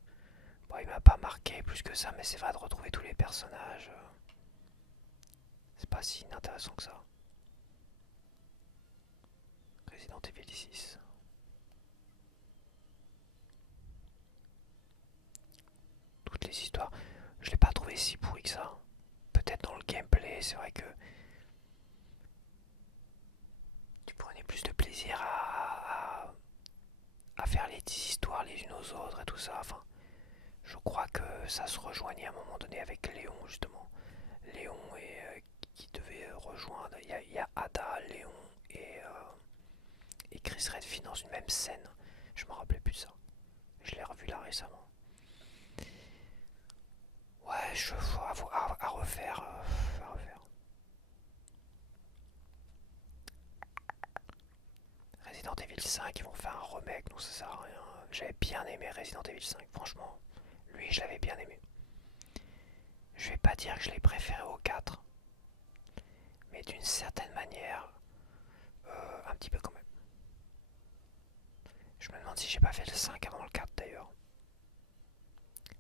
Bon, il m'a pas marqué plus que ça, mais c'est vrai de retrouver tous les personnages. C'est pas si inintéressant que ça. Resident Evil 6. Toutes les histoires. Je l'ai pas trouvé si pourri que ça. Peut-être dans le gameplay, c'est vrai que tu prenais plus de plaisir à faire les histoires les unes aux autres et tout ça. Enfin, je crois que ça se rejoignait à un moment donné avec Léon, justement. Léon qui devait rejoindre. Il y a Ada, Léon et Chris Redfield dans une même scène. Je me rappelais plus de ça. Je l'ai revu là récemment. Ouais, je vois à refaire. À refaire. Resident Evil 5, ils vont faire un remake, donc ça sert à rien. J'avais bien aimé Resident Evil 5, franchement. Lui, je l'avais bien aimé. Je vais pas dire que je l'ai préféré au 4, mais d'une certaine manière, un petit peu quand même. Je me demande si j'ai pas fait le 5 avant le 4 d'ailleurs.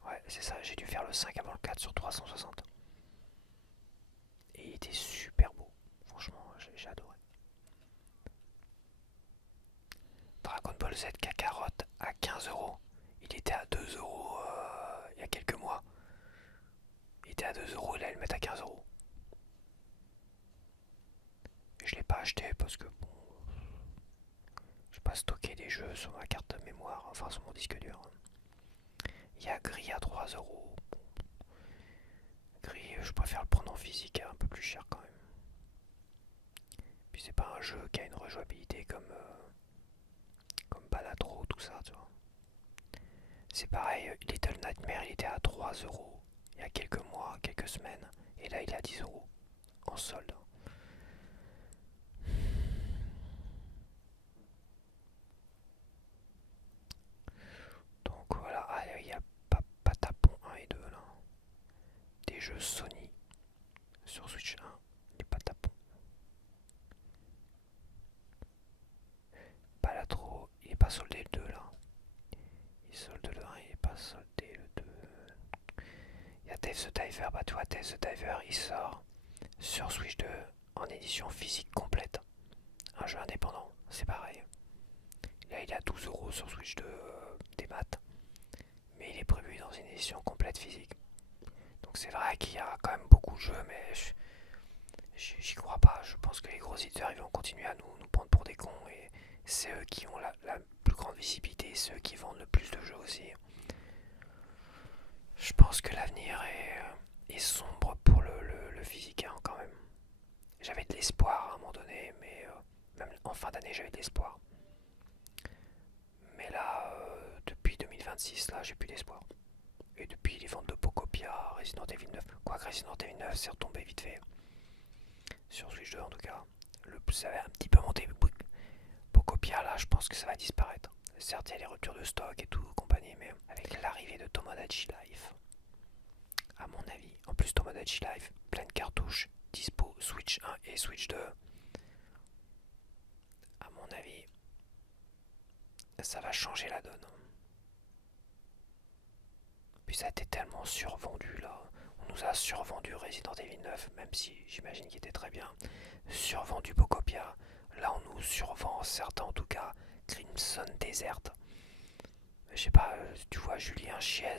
Ouais, c'est ça, j'ai dû faire le 5 avant le 4 sur 360. Et il était super beau. Franchement, j'ai adoré. Dragon Ball Z Kakarot à 15 euros. Il était à 2 € il y a quelques mois. Il était à 2 € et là ils le mettent à 15 €. Et je l'ai pas acheté parce que bon, je vais pas stocker des jeux sur ma carte mémoire, enfin sur mon disque dur. Il y a Gris à 3 €. Gris, je préfère le prendre en physique, un peu plus cher quand même. Puis c'est pas un jeu qui a une rejouabilité comme Balatro, tout ça, tu vois. C'est pareil, Little Nightmare il était à 3 € il y a quelques mois, quelques semaines, et là il est à 10 € en solde. Donc voilà, il y a Patapon 1 et 2 là. Des jeux Sony sur Switch 1, les Patapon. Balatro, il est pas soldé le 2 là. Il solde le 1, il est pas soldé le 2. Il y a Dave the Diver, bah tu vois, Dave the Diver il sort sur Switch 2 en édition physique complète. Un jeu indépendant, c'est pareil. Là il est à 12 € sur Switch 2 des maths. Mais il est prévu dans une édition complète physique. Donc c'est vrai qu'il y a quand même beaucoup de jeux, mais j'y crois pas. Je pense que les gros éditeurs ils vont continuer à nous prendre pour des cons et c'est eux qui ont la plus grande visibilité, c'est eux qui vendent le plus de jeux aussi. Je pense que l'avenir est sombre pour le physique hein, quand même. J'avais de l'espoir à un moment donné, mais même en fin d'année j'avais de l'espoir. Mais là, depuis 2026, là j'ai plus d'espoir. Et depuis les ventes de Pocopia, Resident Evil 9, quoique Resident Evil 9 c'est retombé vite fait. Sur Switch 2 en tout cas. Ça avait un petit peu monté. Pocopia là je pense que ça va disparaître. Certes il y a les ruptures de stock et tout compagnie, mais avec l'arrivée de Tomodachi Life, à mon avis, en plus Tomodachi Life, pleine cartouche, dispo Switch 1 et Switch 2, à mon avis, ça va changer la donne. Puis ça a été tellement survendu là. On nous a survendu Resident Evil 9, même si j'imagine qu'il était très bien. Survendu Pocopia. Là on nous survend, certains en tout cas, Crimson Desert. Je sais pas, tu vois Julien Chiez,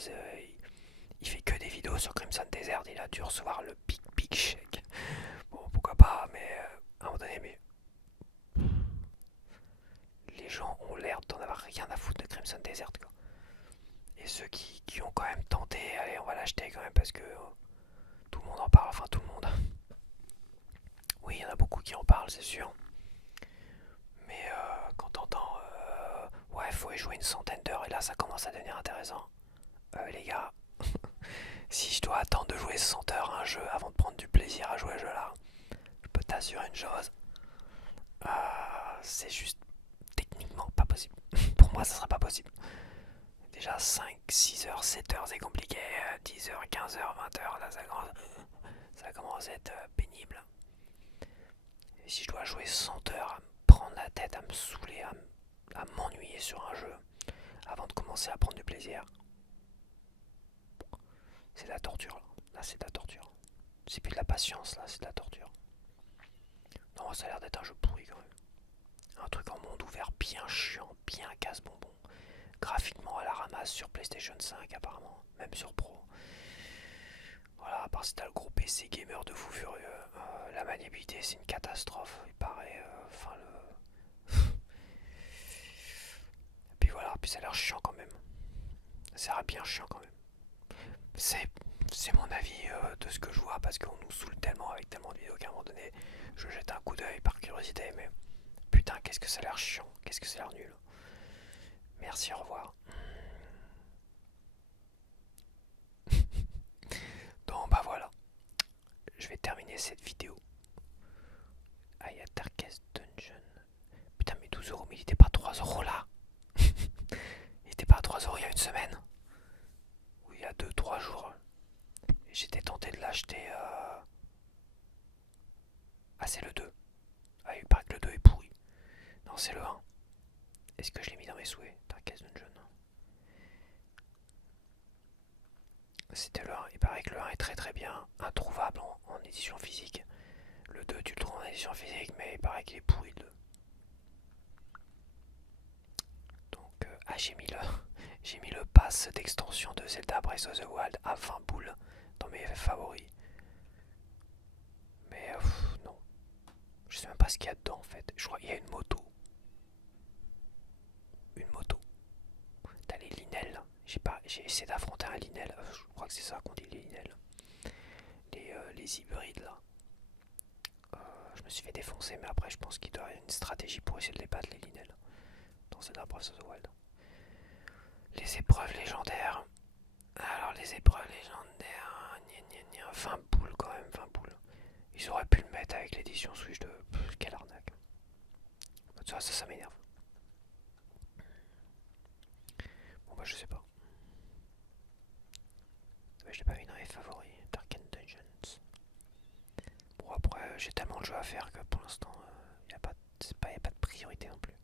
il fait que des vidéos sur Crimson Desert, il a dû recevoir le big chèque. Bon pourquoi pas, mais à un moment donné, mais les gens ont l'air d'en avoir rien à foutre de Crimson Desert quoi. Et ceux qui ont quand même tenté, allez on va l'acheter quand même parce que tout le monde en parle, enfin tout le monde. Oui, il y en a beaucoup qui en parlent, c'est sûr. Mais quand t'entends, ouais, faut y jouer une centaine d'heures et là ça commence à devenir intéressant. Les gars, si je dois attendre de jouer 100 heures à un jeu avant de prendre du plaisir à jouer à ce jeu là, je peux t'assurer une chose, c'est juste techniquement pas possible. Pour moi, ça sera pas possible. Déjà 5, 6 heures, 7 heures, c'est compliqué. 10 heures, 15 heures, 20 heures, là, ça commence à être pénible. Et si je dois jouer 100 heures, à me prendre la tête, à me saouler, à m'ennuyer sur un jeu, avant de commencer à prendre du plaisir, c'est de la torture, là. Là, c'est de la torture. C'est plus de la patience, là, c'est de la torture. Non, ça a l'air d'être un jeu pourri, quand même. Un truc en monde ouvert bien chiant, bien casse-bonbon. Graphiquement à la ramasse sur PlayStation 5 apparemment, même sur Pro. Voilà, à part si t'as le gros PC gamer de fou furieux, la maniabilité c'est une catastrophe, il paraît. Enfin le. Et puis voilà, puis ça a l'air chiant quand même. Ça a l'air bien chiant quand même. C'est mon avis de ce que je vois parce qu'on nous saoule tellement avec tellement de vidéos qu'à un moment donné, je jette un coup d'œil par curiosité, mais putain, qu'est-ce que ça a l'air chiant, qu'est-ce que ça a l'air nul. Merci, au revoir. Donc bah voilà, je vais terminer cette vidéo. Ah, il y a Darkest Dungeon. Putain, mais 12 €, mais il était pas à 3 € là. Il était pas à 3 € il y a une semaine. Ou il y a 2-3 jours. Et j'étais tenté de l'acheter. Ah, c'est le 2. Ah, il paraît que le 2 est pourri. c'est le 1. Est-ce que je l'ai mis dans mes souhaits? Darkest Dungeon. C'était le 1. Il paraît que le 1 est très très bien, introuvable en édition physique. Le 2 tu le trouves en édition physique, mais il paraît qu'il est pourri le 2. Donc j'ai mis le pass d'extension de Zelda Breath of the Wild à 20 boules dans mes favoris. Mais non, je sais même pas ce qu'il y a dedans en fait. Je crois qu'il y a une moto. Une moto. T'as les Linel. J'ai essayé d'affronter un Linel. Je crois que c'est ça qu'on dit les Linel. Les hybrides là. Je me suis fait défoncer, mais après je pense qu'il doit y avoir une stratégie pour essayer de les battre les Linel dans Zelda Breath of the Wild. Les épreuves légendaires. Alors les épreuves légendaires, 20 boules quand même, 20 boules. Ils auraient pu le mettre avec l'édition Switch de... quelle arnaque. Ça m'énerve. Bon bah je sais pas. Je l'ai pas mis dans les favoris. Darkest Dungeons. Bon après j'ai tellement de jeux à faire que pour l'instant y a pas de priorité non plus.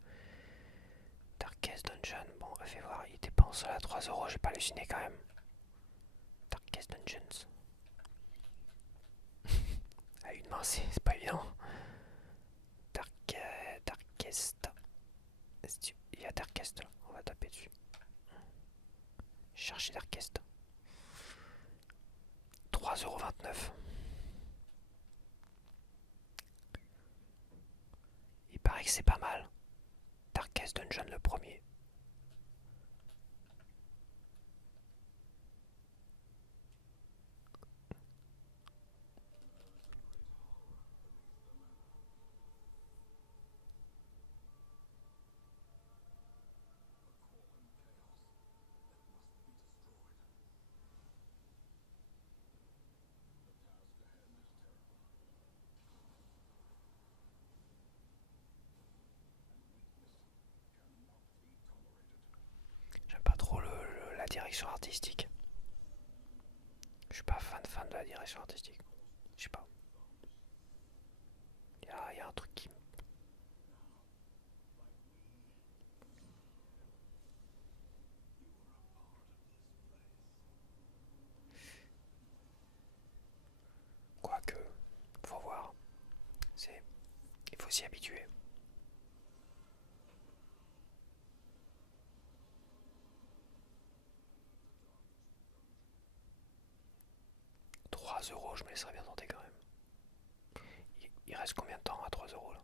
Darkest Dungeon, bon fais voir, il était pas en sol à 3€, j'ai pas halluciné quand même. Darkest Dungeons. À une main c'est pas évident. Darkest. Il y a Darkest là, on va taper dessus. Chercher Darkest. 3,29€. Il paraît que c'est pas mal. Darkest Dungeon le premier. J'aime pas trop la direction artistique. Je suis pas fan de la direction artistique. Je sais pas. Il y a un truc qui... Quoique, faut voir. Il faut s'y habituer. « 3€, je me laisserais bien tenter quand même. Il reste combien de temps à 3€ là?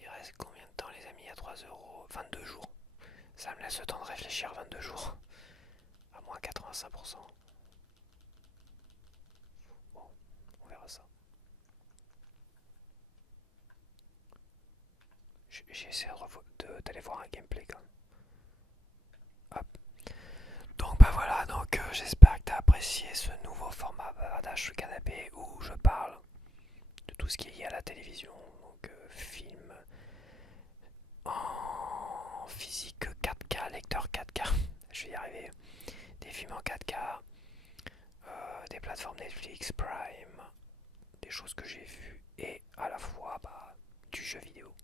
Il reste combien de temps les amis à 3€? 22 jours. Ça me laisse le temps de réfléchir 22 jours. À moins 85%. Bon, on verra ça. J'ai essayé d'aller voir un gameplay quand même. Hop. Donc bah voilà, donc j'espère que t'as apprécié ce nouveau format bavardage sur le canapé où je parle de tout ce qui est lié à la télévision, donc film en physique 4K, lecteur 4K, je vais y arriver, des films en 4K, des plateformes Netflix, Prime, des choses que j'ai vues et à la fois du jeu vidéo.